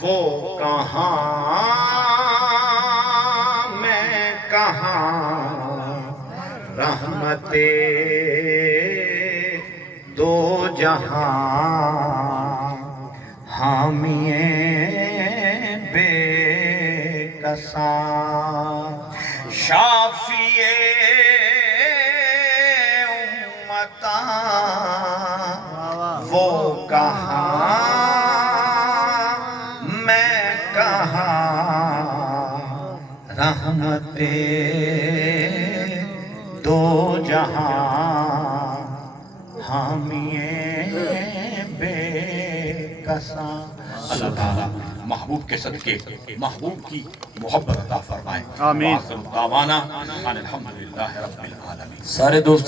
وہ کہاں میں کہاں, رحمت دو جہاں حامی بے کساں, شافی امتاں وہ کہاں میں کہاں, رحمت دو جہاں حامی بے کساں. اللہ تعالیٰ محبوب کے صدقے محبوب کی محبت عطا فرمائے. آمین. دعوانا الحمدللہ رب العالمین. سارے دوست